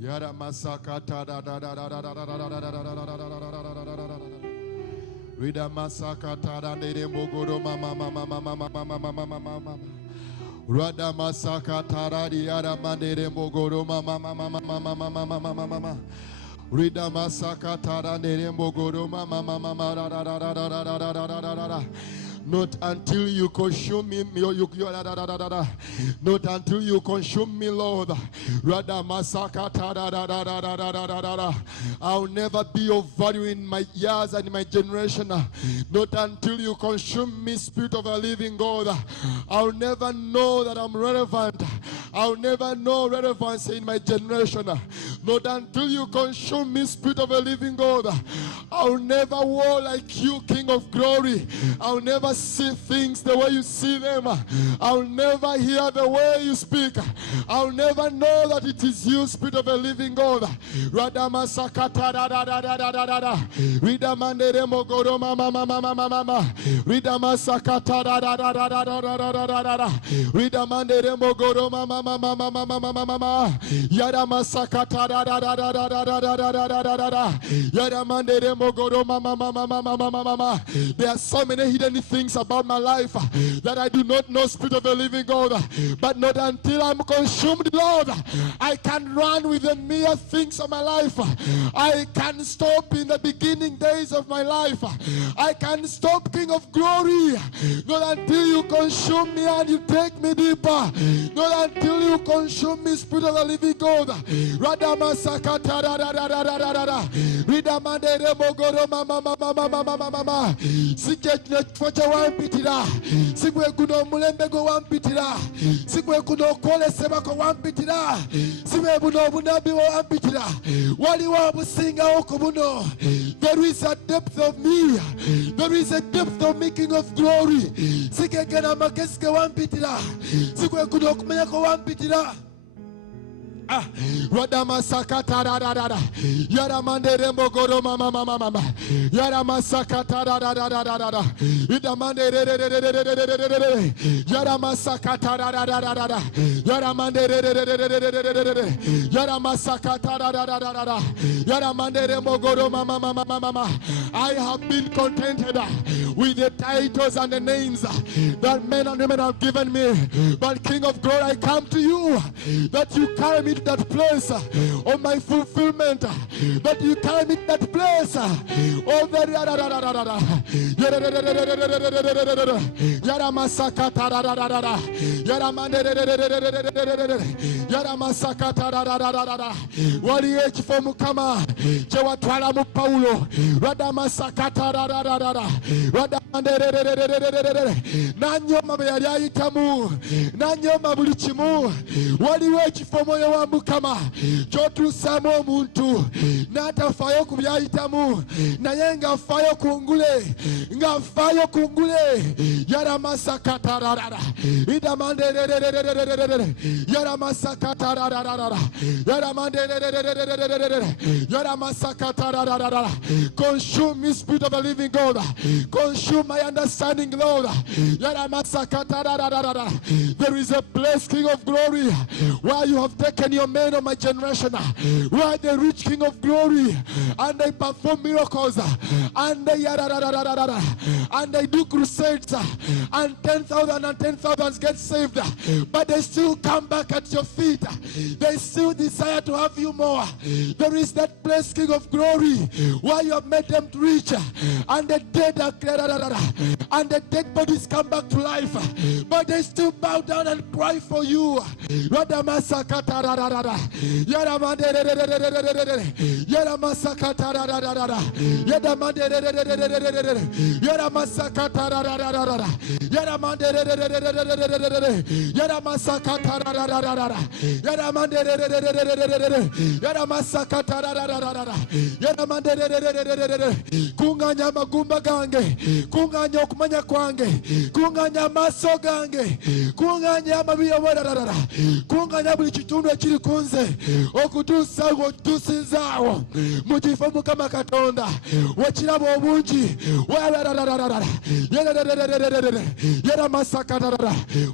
Yara masakata Rida masakata Mogoro mama Rada masakata Yara mandere Mogoro mama Rida masakata Mogoro mama Not until you consume me, not until you consume me, Lord. I'll never be of value in my years and in my generation. Not until you consume me, Spirit of a living God. I'll never know that I'm relevant. I'll never know relevance in my generation. Not until you consume me, Spirit of a living God. I'll never war like you, King of glory. I'll never see things the way you see them. I'll never hear the way you speak. I'll never know that it is you, Spirit of a living God. Radama sakata da da da da da da da da. Ridamandere mogoro mama mama mama mama. Ridama sakata da da da da da da da da da da da. Ridamandere mogoro mama mama mama mama mama. Yarama sakata da da da da da da da da da da da da. Yaramandere mogoro mama mama mama mama mama. There are so many hidden things about my life that I do not know, Spirit of the living God. But not until I'm consumed, Lord, I can run with the mere things of my life. I can stop in the beginning days of my life. I can stop, King of glory. Not until you consume me and you take me deeper. Not until you consume me, Spirit of the living God. Radama sakata da da da da da da da. Ridamande remogoro mama mama mama mama mama. Siketne twacha wampitira. Sikwe kuno mulembe go wampitira. Sikwe kuno kole seba ko wampitira. Sikwe buno bunabi wampitira. Wali wabusinga okubuno. There is a depth of me. There is a depth of me, King of glory. Sikwe kena makeske wampitira. Sikwe kuno kumenya ko wampitira. Radama sakata da da da da. Yaramande remogoro mama mama mama. Yarama sakata da da da da da da. Idamande re re re re re re re re re. Yarama sakata da da da da da. Yaramande re re re re re re re re re. Yarama sakata da da da da da. Yaramande remogoro mama mama mama. I have been contented with the titles and the names that men and women have given me. But King of glory, I come to you that you carry me to that place of my fulfillment, that you carry me to that place of the wali ekifo Mukama kye watwala mu Pawulo nanyoma bwe yali ayitamu nanyoma buli kimu waliwo ekifo mwoyo wa Mukama kyotuusaamu omuntu n'atafaayo ku byayitamu naye ng'afaayo ku ngule yaramasakatararara idamandererererererere yaramasakatararara yaramanderererererere yaramasakatararara. Consume me, Spirit of the living God. Consume my understanding, Lord. There is a place, King of Glory, where you have taken your men of my generation, where they reach, King of Glory, and they perform miracles, and they do crusades, and 10,000 and 10,000 get saved, but they still come back at your feet. They still desire to have you more. There is that place, King of Glory, where you have made them to reach, and the dead are and the dead bodies come back to life, but they still bow down and cry for you. Kunganya magumba gange, kunganya okumanya kwange, kunganya maso gange, kunganya amabiyo wararara, kunganya buli kitundu ekiri kunze okutuusa otusinzaawo mu kifo Mukama Katonda wekirabo obungi.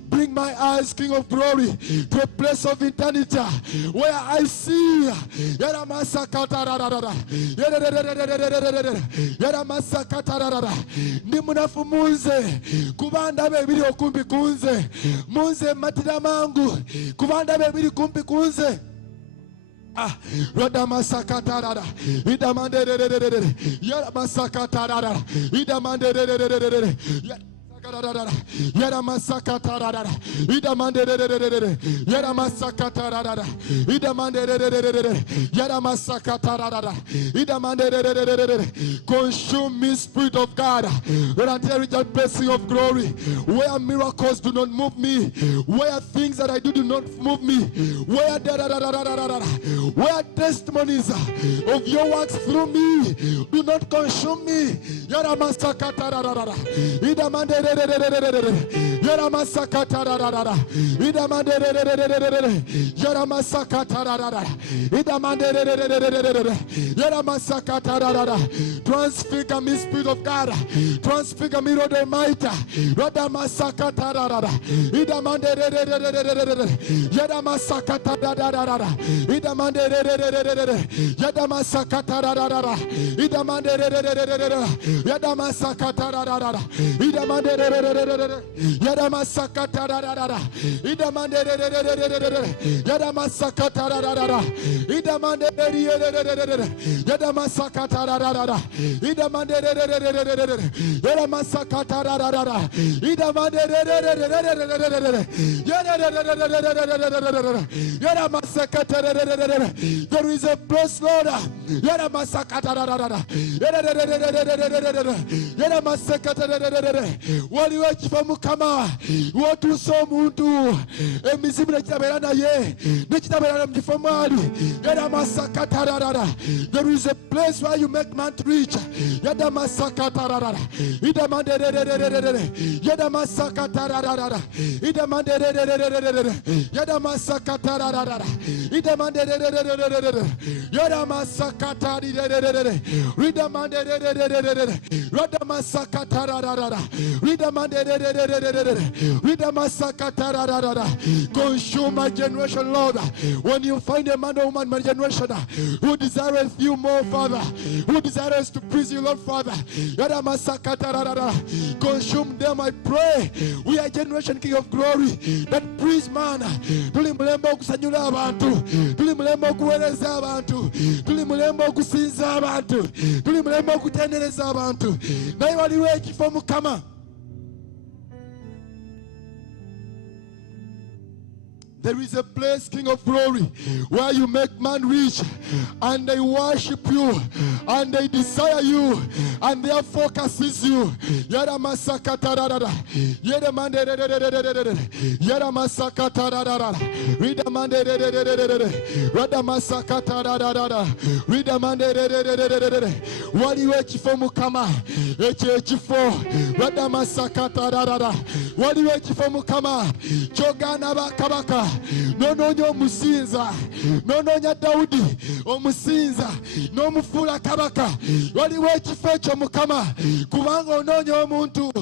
Bring my eyes, King of Glory, to a place of eternity where I see ndi munafu munze kubanda bebiri okumpi kunze munze matira mangu kubanda bebiri kumpi kunze. Rada masakatarara idamande yara masakatarara idamande Yara masakatarara idamande yara masakatarara idamande yara masakatarara idamande. Consume me, Spirit of God, when I tell you that blessing of glory, where miracles do not move me, where things that I do not move me, where testimonies of your works through me do not consume me. Yara masakatarara idamande yara masakatarara idamande yara masakatarara idamande yara masakatarara. Transfigure me, Spirit of God, transfigure me, Lord Almighty. Rada masakatarara idamande yara masakatarara idamande yara masakatarara idamande yara masakatarara idamande yara masakatarara idamande yara masakatarara idamande yara masakatarara idamande yara masakatarara idamande yara masakatarara. There is a place, Lord, yara masakatarara yara masakatarara. Waliwe kifa Mukama wotuusa omuntu emizimu nekitabera naye nekitabera mu kifo mwali yada masakatarara. There is a place where you make man to reach. Yada masakatarara idamande yada masakatarara idamande yada masakatarara idamande yada masakatarara idamande yada masakatarara. Consume my generation, Lord. When you find a man or woman, my generation, who desires you more, Father, who desires to please you, Lord, Father, consume them, I pray. We are generation, King of Glory, that please man. Tuli mulembo kusanyula abantu, tuli mulembo kuweleza abantu, tuli mulembo kusinza abantu, tuli mulembo kutendereza abantu. Naye waliwe ekifo Mukama. There is a place, King of Glory, where you make man rich, and they worship you, and they desire you, and their focus is you. Yara masakatarara, yara mande, yara masakatarara, rida mande, rada masakatarara, rida mande. Wali wekifo Mukama, ekifo, rada masakatarara. Wali wekifo Mukama, chogana bakabaka. No musinza n'onoonya Dawudi omusinza n'omufuula kabaka. Waliwo ekifo ekyo Mukama, kubanga onoonya omuntu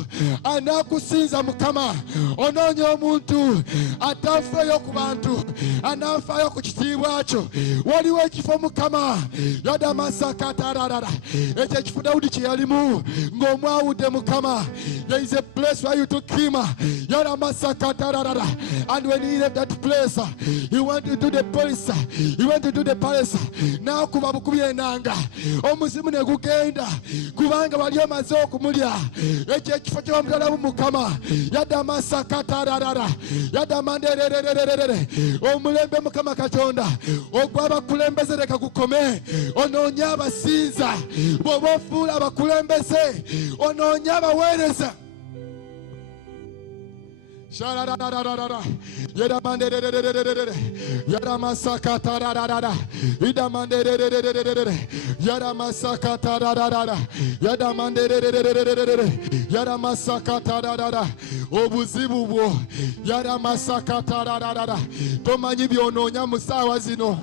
anaakusinza Mukama, onoonya omuntu atafaayo ku bantu, anaafaayo ku kitiibwa kyo. Waliwo ekifo Mukama, yadamasakatararara, ekyo ekifo Dawudi kye yalimu ng'omwawudde Mukama. There is a place where you took him, yadamasakatararara, and when he left that place, he went to do the police, he went to do the palace. N'akuba bukubi enanga, omuzimu ne gugenda kubanga wali omaze okumulya. Ekyo ekifo kye bamutwalamu Mukama, yadamasakatararara, yadamandererererere. Omulembe Mukama Katonda ogw'abakulembeze leka gukome, onoonya abasinza. Bw'oba ofuula abakulembeze, onoonya abaweereza. Shararararara, yadamandererererere, yadamasakatararara, idamandererererere, yadamasakatararara, yadamandererererere, yadamasakatararara. Obuzibu bwo yadamasakatararara. Tomanyi byonoonya mu ssaawa zino,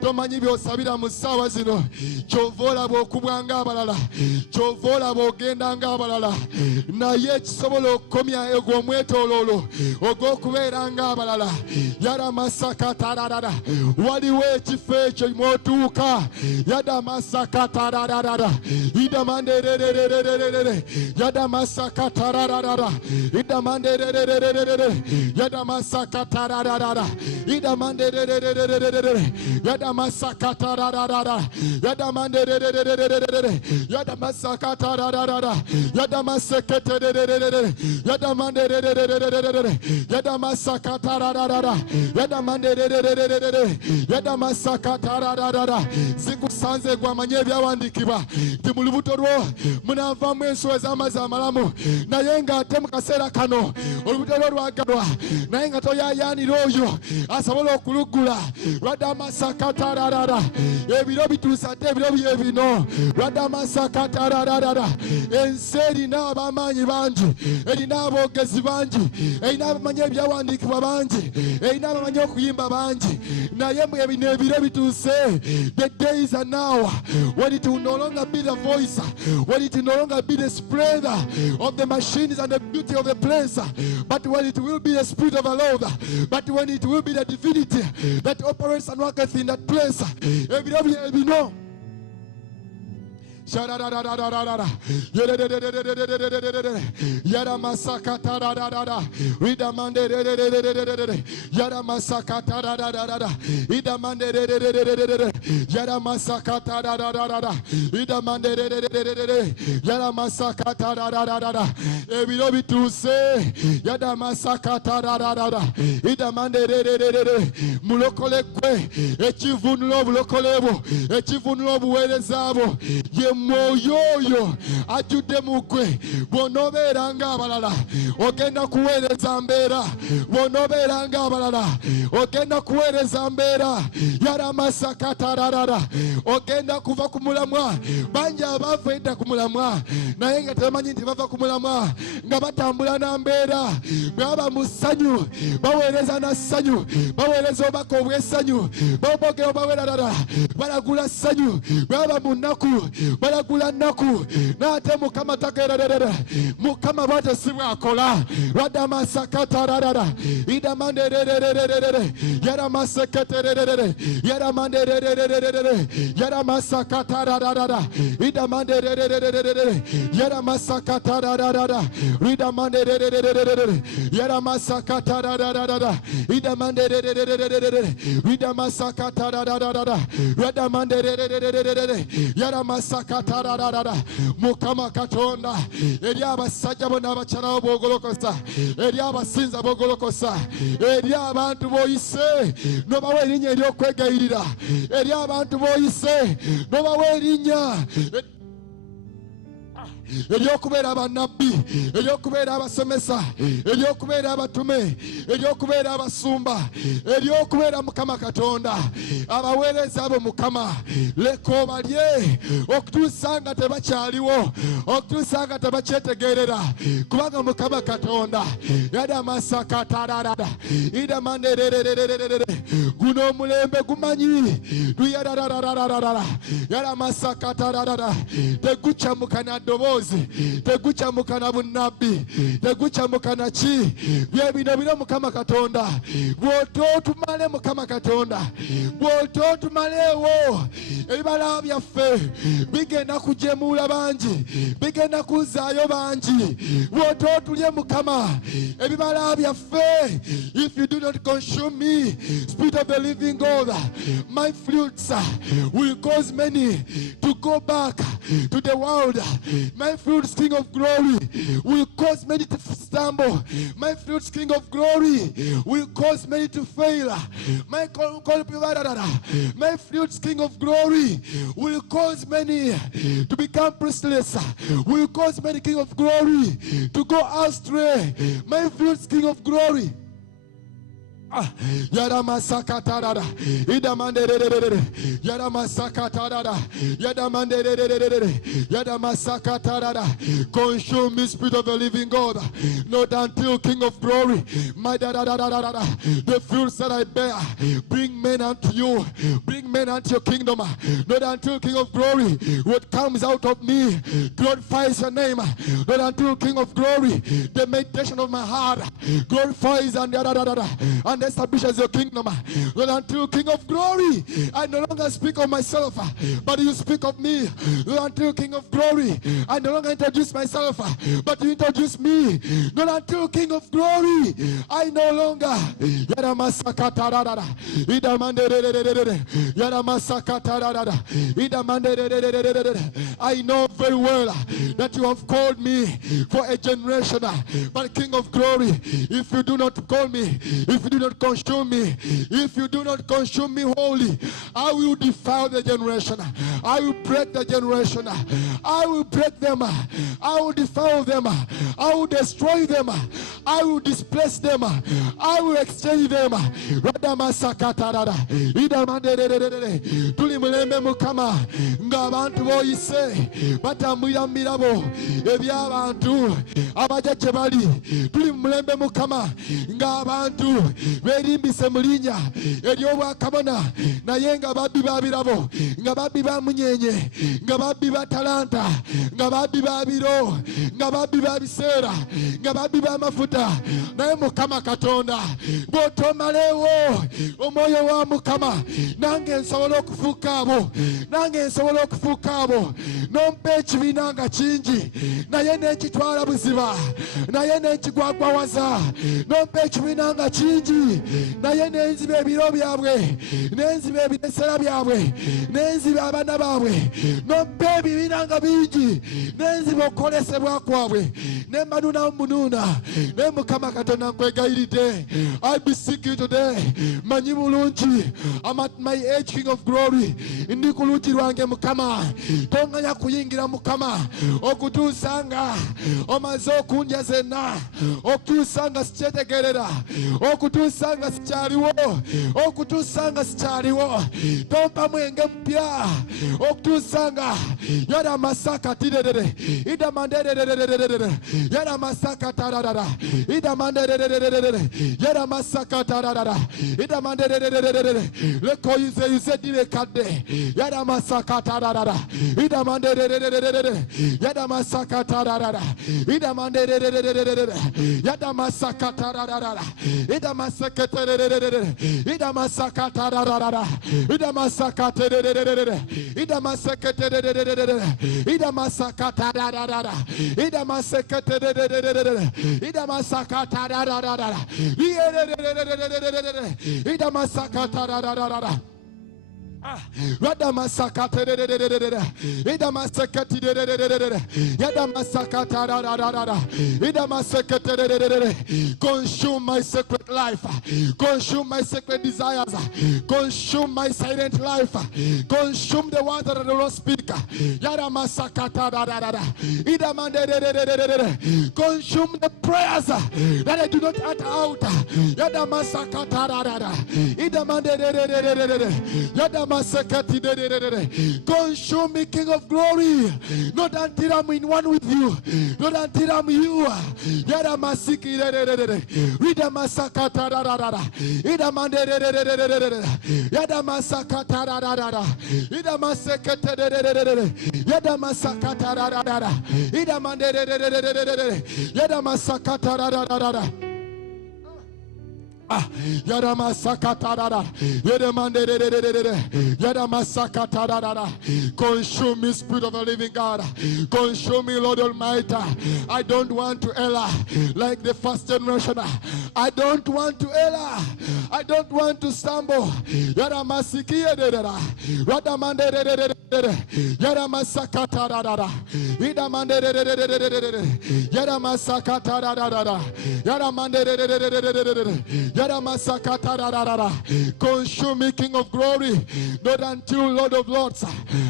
tomanyi byosabira mu ssaawa zino. Kyova olaba okubwanga abalala, kyova olaba ogenda ng'abalala, naye ekisobola okukomya egwo omwetooloolo ogw'okubeera ng'abalala. Yadamasakatararara. Waliwo ekifo ekyo mw'otuuka, yadamasakatararara, idamandererererere, yadamasakatararara, idamandererererere, yadamasakatararara, idamandererererere, yadamasakatararara, yadamandererererere, yadamasakatararara, yadamaseketerererere, yadamandererererere, yadamasakatararara, yadamandererererere, yadamasakatararara. Zikusanze gwamanye ebyawandiikibwa nti mu lubuto lwo munaavaamu ensuwa ez'amazzi amalamu, naye ng'ate mu kaseera kano olubuto lwo lwagalwa, naye nga toyaayaanira oyo asobola okuluggula. Lwadamasakatararara. Ebiro bituuse ate ebiro bye bino. Lwadamasakatararara. Ensi erina ab'amaanyi bangi, erina aboogezi bangi, erina abamanyi ebyawandiikibwa bangi, erina abamanyi okuyimba bangi, naye mu ebino ebiro bituuse. The days are now when it will no longer be the voice, when it will no longer be the splendor of the machines and the beauty of the place, but when it will be the Spirit of the Lord, but when it will be the divinity that operates and worketh in that place. Ebiro bye bino. Sharararararara, yadamasakatararara, idamandererererere, yadamasakatararara, idamandererererere, yadamasakatararara, idamandererererere, yadamasakatararara. Ebiro bituuse, yadamasakatararara, idamandererererere. Mulokole gwe, ekivunulo obulokole bwo, ekivunulo obuweereza bwo, ye mwoyo oyo ajjudde mu ggwe. Bw'onoobeera ng'abalala ogenda kuweereza mbeera, bw'onoobeera ng'abalala ogenda kuweereza mbeera. Yadamasakatararara. Ogenda kuva ku mulamwa. Bangi abaava edda ku mulamwa naye nga tebamanyi nti bava ku mulamwa, nga batambula na mbeera. Bwe baba mu ssanyu baweereza na ssanyu, baweereza obubaka obw'essanyu, babogera obaweerarara, balagula ssanyu. Bwe baba mu nnaku balagula nnaku, n'ate Mukama tagererere. Mukama bw'ate si bw'akola. Lwadamasakatararara, idamandererererere, yadamaseketererere, yadamandererererere, yadamasakatararara, idamandererererere, yadamasakatararara, idamandererererere, yadamasakatararara, idamandererererere, idamasakatararara, yadamandererererere, yadamasakatararara. Mukama Katonda, eri abasajja bonna abakyala b'ogolokosa, eri abasinza b'ogolokosa, eri abantu b'oyise n'obawa erinnya ery'okwegayirira, eri abantu b'oyise n'obawa erinnya eryokubeera abannabbi, eryokubeera abasomesa, eryokubeera abatume, eryokubeera abasumba, eryokubeera Mukama Katonda abaweereza abo Mukama leka obalye okutuusa nga tebakyaliwo, okutuusa nga tebakyetegeerera, kubanga Mukama Katonda yada masakatararara ida mandererererere guno omulembe gumanyi tuyarararararara yada masakatararara tegukyamukana ddoboozi, tegukyamukana bunnabbi, tegukyamukana ki bye bino biro Mukama Katonda bw'otootumale Mukama Katonda bw'otootumaleewo ebibala byaffe bigenda kujemuula bangi, bigenda kuzaayo bangi bw'otootulye Mukama ebibala byaffe. If you do not consume me, Spirit of the living God, my fruits will cause many to go back to the world. My fruits, King of glory, will cause many to stumble. My fruits, King of glory, will cause many to fail. My fruits, King of glory, will cause many to become priestless, will cause many, King of glory, to go astray. My fruits, King of glory. Yada masakatarada ida mandererere yada masakatarada yada mandererere yada masakatarada. Consume me, Spirit of the living God, not until, King of glory, my the fruits that I bear bring men unto you, bring men unto your kingdom. Not until, King of glory, what comes out of me glorifies your name. Not until, King of glory, the meditation of my heart glorifies and establishes your kingdom. Not until, King of glory, I no longer speak of myself, but you speak of me. Not until, King of glory, I no longer introduce myself, but you introduce me. Not until, King of glory, I no longer I know very well that you have called me for a generation. But King of glory, if you do not call me, if you do not consume me, if you do not consume me wholly, I will defile the generation. I will break the generation. I will break them. I will defile them. I will destroy them. I will displace them. I will exchange them. Tuli mulembe Mukama ng'abantu boyise batambulira mu mirabo eby'abantu abaja gye bali. Tuli mulembe Mukama ng'abantu beerimbise mu linnya ery'obwakabona naye nga babbi ba birabo, nga babbi ba munyenye, nga babbi ba talanta, nga babbi ba biro, nga babbi ba biseera, nga babbi ba mafuta. Naye Mukama Katonda bw'otomaleewo omwoyo wa Mukama, nange nsobola okufuuka abo, nange nsobola okufuuka abo. Nompa ekibiina nga kingi naye n'ekitwala buziba, naye n'ekigwagwawaza. Nompa ekibiina nga kingi naye n'enziba ebiro byabwe, n'enziba ebiresera byabwe, n'enziba abaana baabwe. Nompa ebibiina nga bingi n'enziba okukolesebwa kwabwe, ne mbanuuna munuuna. Naye Mukama Katonda nkwegayiridde, I beseech you today, manyi bulungi I'm at my age, King of glory, ndi ku luuki lwange Mukama. Tonganya kuyingira Mukama okutuusa nga omaze okunja zenna, okutuusa nga sikyetegerera, okutuusa nga sikyaliwo, okutuusa nga sikyaliwo. Tompa mwenge mpya okutuusa nga yada masaka tirerere ida mandererererere yada masaka tararara ida mandererererere yada masaka tararara ida mandererererere leko yuze dire kadde yada masaka tararara ida mandererererere yada masaka tararara ida mandererererere yada masaka tararara ida masaka tararara ida masaka tararara ida masaka tararara ida masaka tararara ida masaka tararara ida masaka tararara ida masaka tararara ida masaka tararara. Rada masakata ida masakati yada masakata ida masakata. Consume my secret life, consume my secret desires, consume my silent life, consume the ones that I don't speak. Yada masakata ida mande. Consume the prayers that I do not utter out. Yada masakata ida mande. Yada consume me, King of Glory, not until I'm in one with you, not until I'm you. Yada masiki rida masakata ida mande yada masakata ida masekete yada masakata ida mande yada masakata yada masakata yada mande yada masakata. Consume me, Spirit of the living God. Consume me, Lord Almighty. I don't want to err like the first generation. I don't want to err. I don't want to stumble. Yada masiki yada mande yada masakata ida mande yada masakata yada mande consume me, King of Glory, not until Lord of Lords.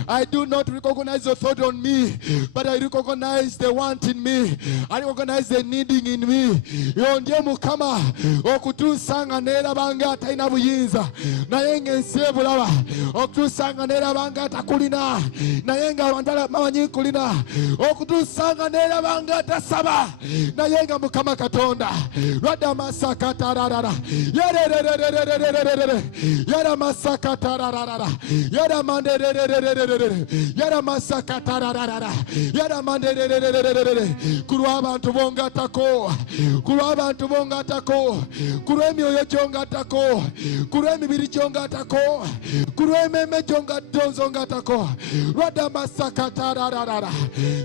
I do not recognize the thought on me, but I recognize the want in me. I recognize the needing in me. Yonje mukama okutusanga nera banga taina buyinza nayenga ensebulaba okutusanga nera banga takulina nayenga wandala mawanyi kulina okutusanga nera banga tasaba nayenga mukama katonda rada masakata yada masakata yada mande yada masakata yada mande kurwa abantu bongatako kurwa abantu bongatako kurwa emyoyo gyongatako kurwa emibiri gyongatako kurwa ememe gyongatonzongatako rada masakata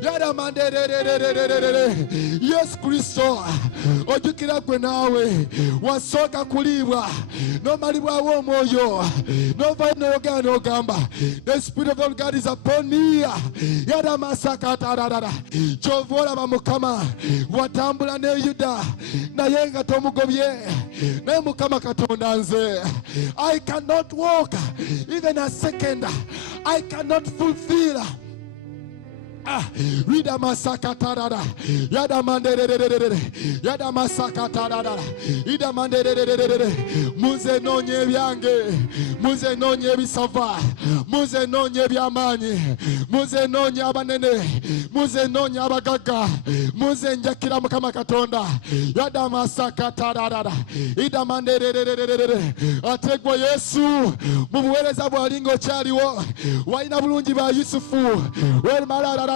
yada mande Yesu Kristo ojukira gwe nawe wasoka kulibwa no malibwa wo moyo no vaino gano gamba. The Spirit of God is upon me. Yada masakata chovola bamukama watambula ne Yuda nayenga tomugobye ne mukama katonda nze. I cannot walk even a second. I cannot fulfill. Rida masakata yada mande yada masakata ida mande muze nonye byange muze nonye bisava muze nonye byamanyi muze nonye abanene muze nonye abagaga muze njakira mukama katonda yada masakata ida mande ategwa Yesu mubuwereza bwalingo kyaliwo walina bulungi ba Yusufu wel malala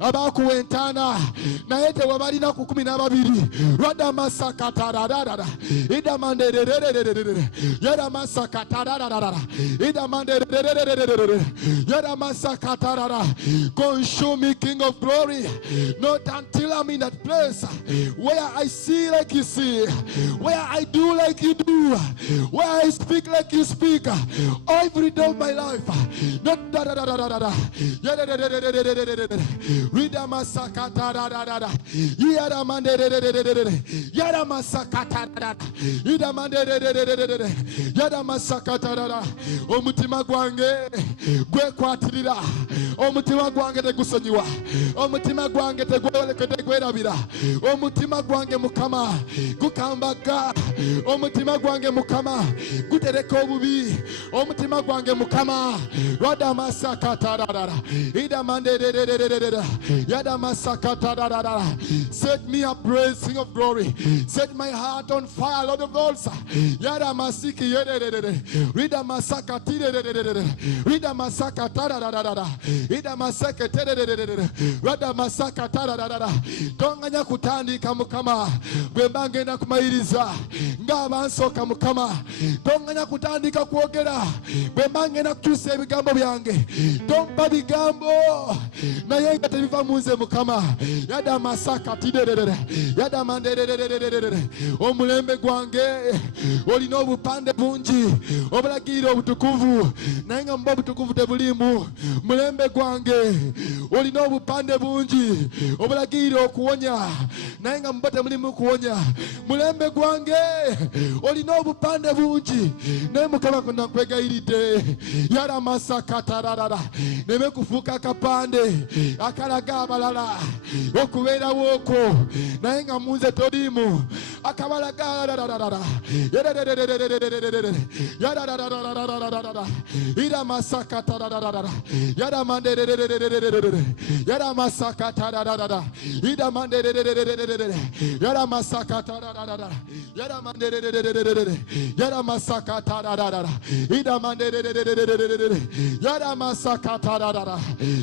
abakuwentana naye tewabalina ku 12 rwada masakata ida mande yada masakata ida mande yada masakata. Consume me, King of Glory, not until I'm in that place where I see like you see, where I do like you do, where I speak like you speak every day of my life. Not Rida masakata yada mande yada masakata ida mande yada masakata. Omutima gwange gwe kwatirira omutima gwange tegusonyiwa omutima gwange tegwerabira omutima gwange mukama gukambaga omutima gwange mukama gutereka obubi omutima gwange mukama rada masakata ida mande yada masakata. Set me ablaze, King of Glory. Set my heart on fire, Lord of Lords. Yada masiki rida masakati rida masakata ida masakete rada masakata. Tonganya kutandika mukama bwe mbangenda kumayiriza ng'abansoka mukama. Tonganya kutandika kwogera bwe mbangenda kukyusa ebigambo byange. Tompa bigambo naye nga tebiva munze Mukama. Yada masaka tiderere yada manderere omulembe gwange olina obupande bungi obulagirira obutukuvu naye nga mbo obutukuvu tebulimu. Mulembe gwange olina obupande bungi obulagirira okuwonya naye nga mbo temulimu kuwonya. Mulembe gwange olina obupande bungi naye Mukama kuna nkwegayiridde yada masaka tararara neme kufuuka akapande akalaga abalala okubeerawo okwo naye nga munze toliimu akabalaga ira masaka tararara yada manderere yada masaka tararara ida manderere yada masaka tararara yada manderere yada masaka tararara ida manderere yada masaka tararara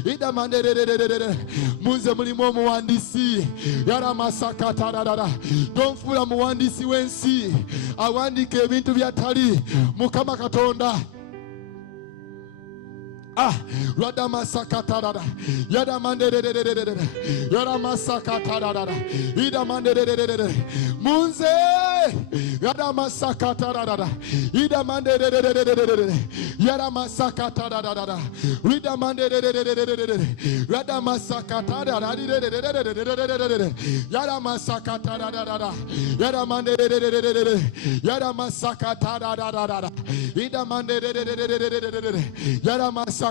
ida manderere munze mulimu omuwandiisi yada masaka tararara tonfuula muwandiisi w'ensi awandiika ebintu byatali Mukama Katonda. Rada masakatarada yada manderere yada masakatarada ida manderere munze yada masakatarada ida manderere yada masakatarada ida manderere yada masakatarada yada masakatarada yada manderere yada masakatarada ida manderere yada masakatarada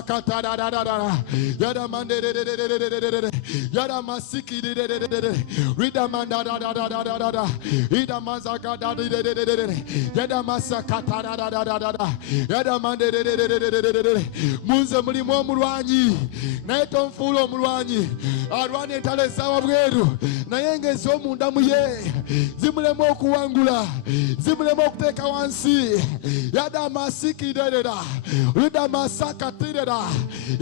yada manderere yada masikirere rida mandarada ida mazakadadere yada masakatarada yada manderere munze mulimu omulwanyi naye tonfuula omulwanyi alwana entalo ezawa bweru naye ng'ezi omunda mu ye zimulemu okuwangula zimulemu okuteeka wansi yada masikirere rida masakatirere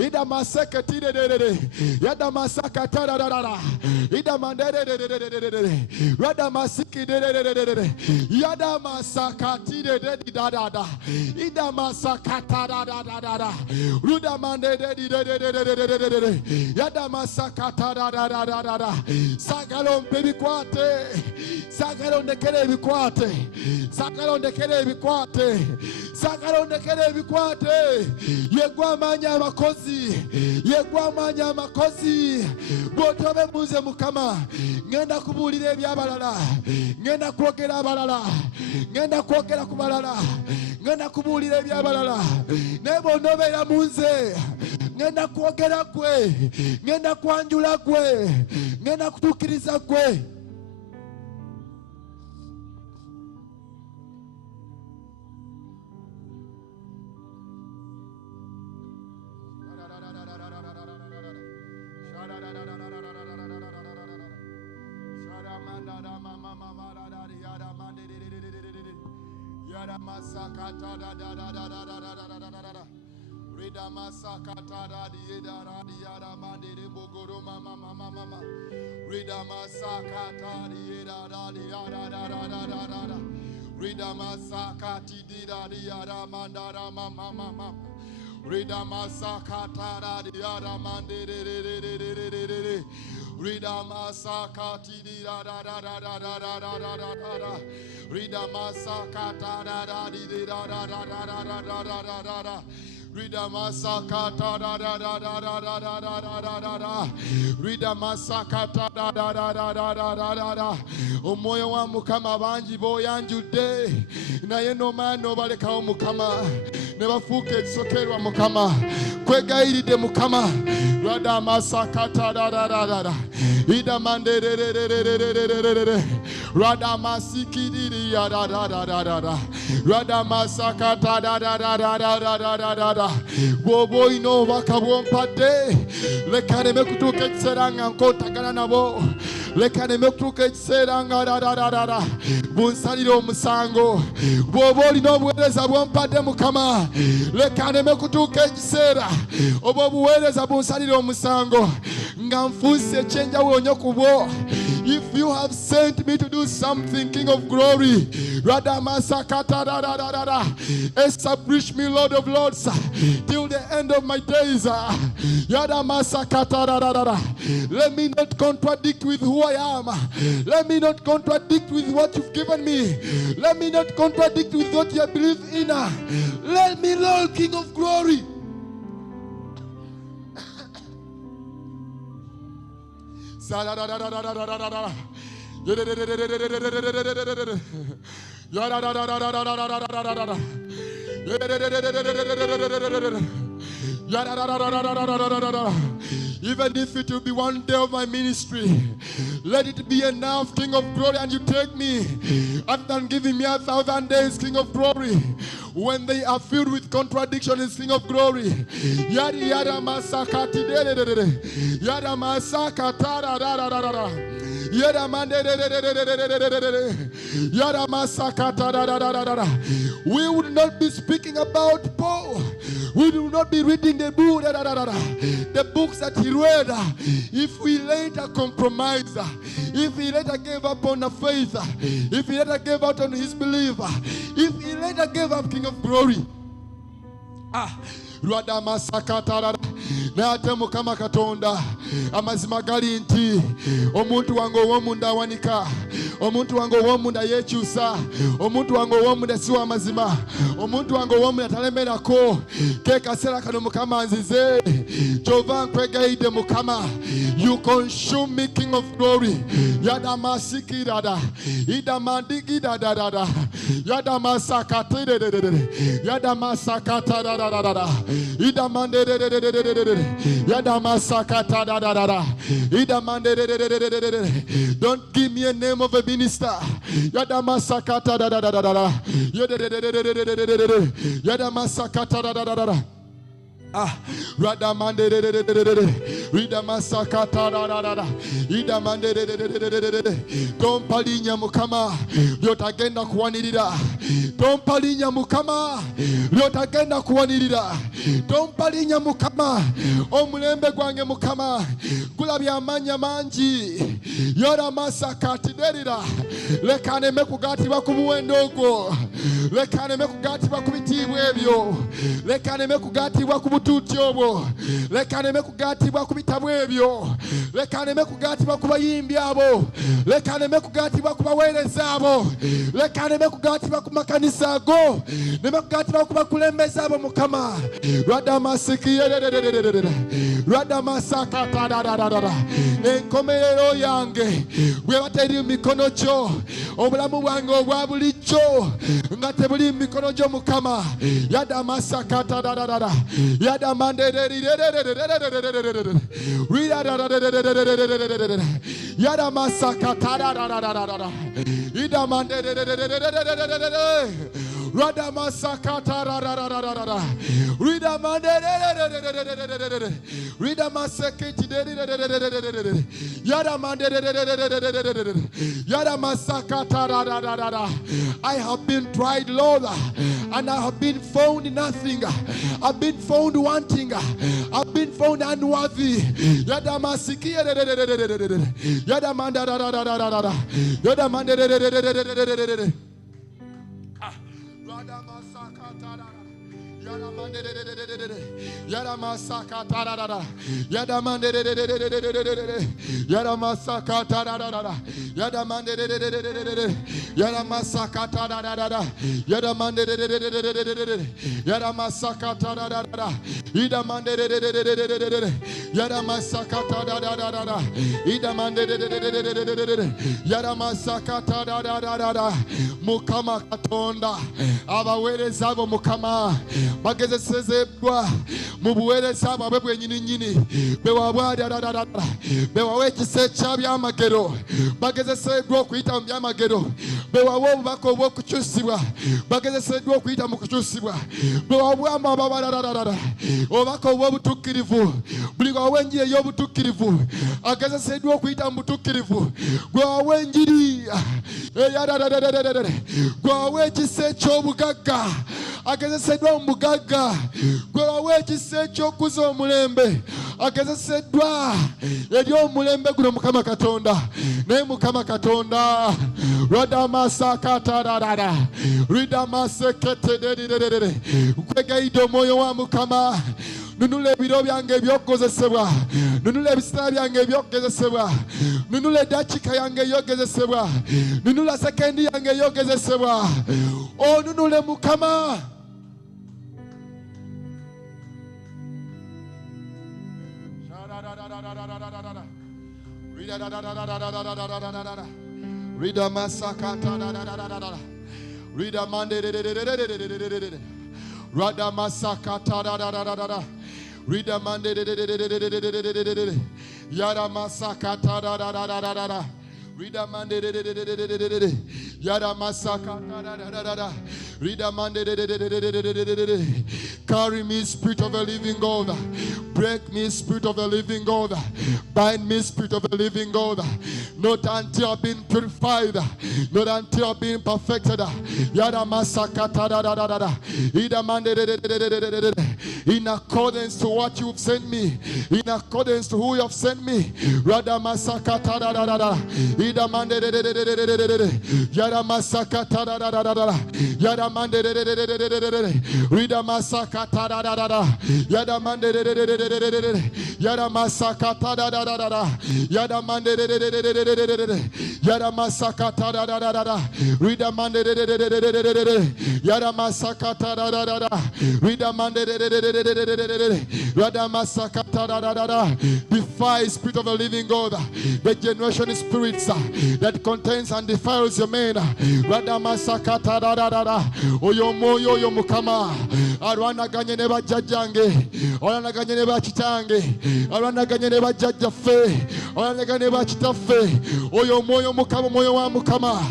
ida maseketire yada masakatarara ida manderere yada masikidere yada masakatire dada ida masakatarara ruda manderere yada masakatarara sagalo mpebikwate sagalo ndekere bikwate sagalo ndekere bikwate sagalo ndekere bikwate yegwa manya amakozi yegwa manya amakozi botobe muze Mukama ngenda kubuulira ebyabalala ngenda kwogera abalala ngenda kwogera ku balala ngenda kubuulira ebyabalala naye bonobeera munze ngenda kwogera gwe ngenda kwanjula gwe ngenda kutuukiriza gwe. Rida masakata da da da da da da da da da da da da. Rida masakata da di da da di da mande de bogoro mama mama mama. Rida masakata di da da di da da da da da da da da. Rida masakati di da di da manda da mama mama. Rida masakata da di da mande de de de de de de de de. Rida masakati di da da da da da da da da da da da. Rida masakata da da di da da da da da da da da da da da. Rida masakata da da da da da da da da da da da da. Rida masakata da da da da da da da da da. Omwoyo wa Mukama bangi boyanjudde naye n'omaana obalekawo Mukama ne bafuuka ekisokerwa Mukama kwegayiridde Mukama. Rada masakata da da da da da. Ida manderere Rada masikidiri ya da da da da da da. Rada masakata da da da da da da da da da da. Bobo ino bakabompadde lekane mekutuka ekiseera nga nkotagana nabo lekane mekutuka ekiseera nga da da da da da. Bunsalire omusango bw'oba olina obuweereza bwompadde Mukama lekane mekutuka ekiseera oba obuweereza bunsalire omusango nga nfuuse ekyenjawulo nnyo ku bwo. If you have sent me to do something something, King of Glory. Establish me, Lord of Lords, till the end of my days. Let me not contradict with who I am. Let me not contradict with what you've given me. Let me not contradict with what you believe in. Let me, Lord, King of Glory. Even if it will be one day of my ministry, let it be enough, King of Glory, and you take me, other than giving me 1,000 days, King of Glory, when they are filled with contradiction in King of Glory. Yada yada masakati yada masakata yada mande yada masakata. We would not be speaking about Paul. We will not be reading the book, the books that he read, if we later compromise, if he later gave up on the faith, if he later gave up on his belief, if he later gave up, King of Glory. Nate mukama katonda amazima gali nti omuntu wange ow'omunda awanika, omuntu wange ow'omunda yekyusa, omuntu wange ow'omunda siwa amazima, omuntu wange ow'omunda talemerako. Ke kaseera kano mukama nzize kyova nkwegayidde mukama, you consume me, King of Glory. Yada masikirada ida mandigidadada yada masakatirede yada masakatarada ida mandedede yada masakatarada ida mandedede. Don't give me a name of a minister. Yada masakatarada yada masakatarada. Radamande Ridamasakata Idamande Tompalinya Mukama Yotagenda Kwanida Tompalinya Mukama Yotagenda Kwanida Tompalinya Mukama Omulembe Gwange Mukama Kulabya Manya Manji Yora Masakati Derida Lekane Mekugati Bakubuendogo Lekane Mekugati Bakubitibwe ebyo Lekane Mekugati Bakubu tutyobo lekaneme kugatibwa kubitabu ebyo lekaneme kugatibwa kubayimbi abo lekaneme kugatibwa kubaweereza abo lekaneme kugatibwa kumakanisa ago neme kugatibwa kubakulembeza abo mukama radamasakatadadadada enkomerero yange bwe bateri mikono kyo obulamu bwange obwa bulijjo nga tebuli mikono gyo mukama yadamasakatadadada yada mandere yada masakata ida mandere rada masakata rida mandere rida masekiti yada mandere yada masakata. I have been tried, Lord, and I have been found nothing. I've been found wanting. I've been found unworthy. Yada masiki yada mandara yada mandere yada masakata yada mandere yada masakata yada mandere yada masakata yada mandere yada masakata ida mandere yada masakata ida mandere yada masakata mukama katonda abaweereza abo mukama bagezesezebwa mu buweereza bwabwe bwennyini bewabwadadadada bewawa ekisa ekyabyamagero bagezeseddwa okuyita mu byamagero bewawa obubaka obw'okukyusibwa bagezeseddwa okuyita mu kukyusibwa bewabwamu ababadadadada obubaka obw'obutukkirivu buli gwawa enjiri ey'obutukkirivu agezeseddwa okuyita mu butukkirivu gwawa enjiri eyadadadadada gwawa ekisa eky'obugagga agezeseddwa mu bugagga gwe wawa ekisa ekyokuza omulembe agezeseddwa eri omulembe guno Mukama Katonda naye Mukama Katonda radamasakatararara ridamaseketededededede kwegayidde omwoyo wa Mukama nunula ebiro byange ebyokukozesebwa nunula ebiseera byange ebyokugezesebwa nunula eddakiika yange ey'okugezesebwa nunula sekendi yange ey'okugezesebwa onunule Mukama. Rida masakata Rida mande Rada masakata Rida mande Yara masakata Rida mande Yara masakata Rida mande. Carry me, Spirit of the living God. Break me, Spirit of the living God. Bind me, Spirit of the living God. Not until I've been purified. Not until I've been perfected. Yada masakata. In accordance to what you've sent me. In accordance to who you have sent me. Rada masakata. Ida mande. Yada masakata. Yada mande. Rida masakata. Yada mande. Yada masakata. Yada mande. Yada masakata. Rida mande. Yada masakata. Rida mande. Yada masakata. Defy, Spirit of the living God, the generation spirits that contains and defiles your men. Rada masakata. Oyo moyo oyo Mukama alwanaganye ne bajjajjange alwanaganye ne bakitange alwanaganye ne bajjajjaffe alwanaganye ne bakitaffe oyo moyo Mukama moyo wa Mukama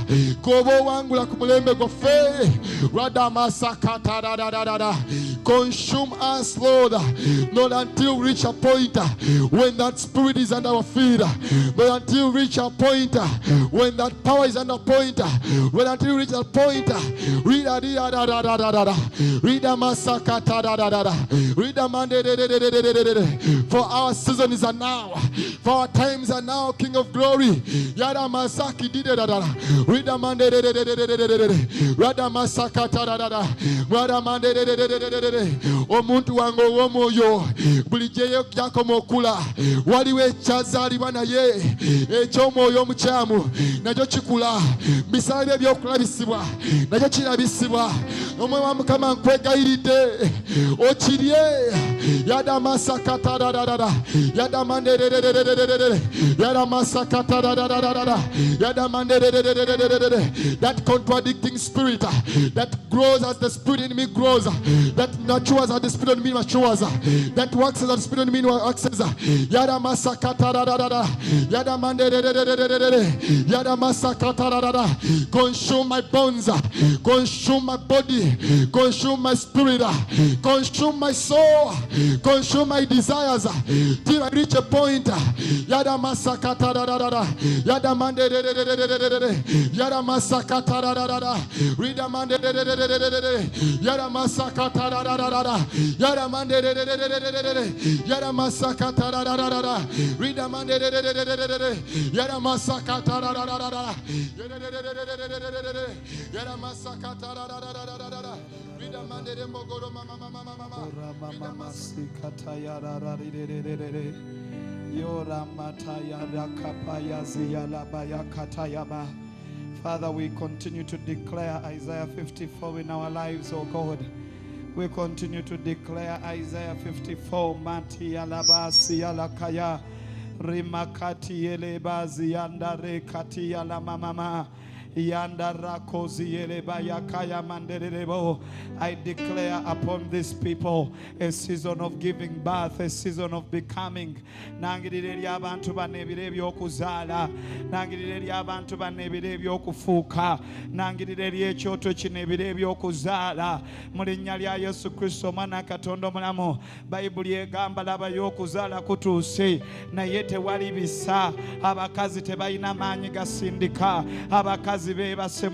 goba owangula ku mulembe gwaffe rada masakata. Consume us, Lord, not until we reach a point when that spirit is under our feet, but until we reach a point when that power is under point, when until we reach a point Rida masakata. Rida mande. For our season is now. For our times are now, King of Glory. Yada masaki did Rida mande. Rada masakata. Rada mande. Omuntu wango w'omwoyo bulijjeyo gyakoma okula waliwo ekyazaalibwa naye eky'omwoyo omukyamu nakyo kikula bisala bye ebyokulabisibwa nakyo kirabisibwa omwoyo wa Mukama nkwegayiridde okirye yada masakata yada mande yada masakata yada mande that contradicting spirit that grows as the spirit in me grows, that matures as the spirit in me matures, that works as the spirit in me works. Yada masakata yada mande yada masakata. Consume my bones, consume my body, consume my spirit, consume my soul, consume my desires till I reach a point. Yada masakata yada mande yada masakata rida mande yada masakata yada mande yada masakata rida mande yada masakata yada masakata rida mande mogoro mama sikata yara yora mataya rakapaya ziyala bayakatayaba. Father, we continue to declare Isaiah 54 in our lives, oh God. We continue to declare Isaiah 54. Mati yalabasi yalakaya rimakati yelebazi yandare kati yalamamama. I declare upon these people a season of giving birth, a season of becoming. Nangirire abantu banebire byokuzala, nangirire abantu banebire byokufuuka, nangirire ekyoto kinebire byokuzala. Mu linnya lya Yesu Kristo Mwana Katonda omulamu, Bayibuli egamba laba y'okuzala kutuuse naye tewali bisa. Abakazi tebalina maanyi gasindika, abakazi beebase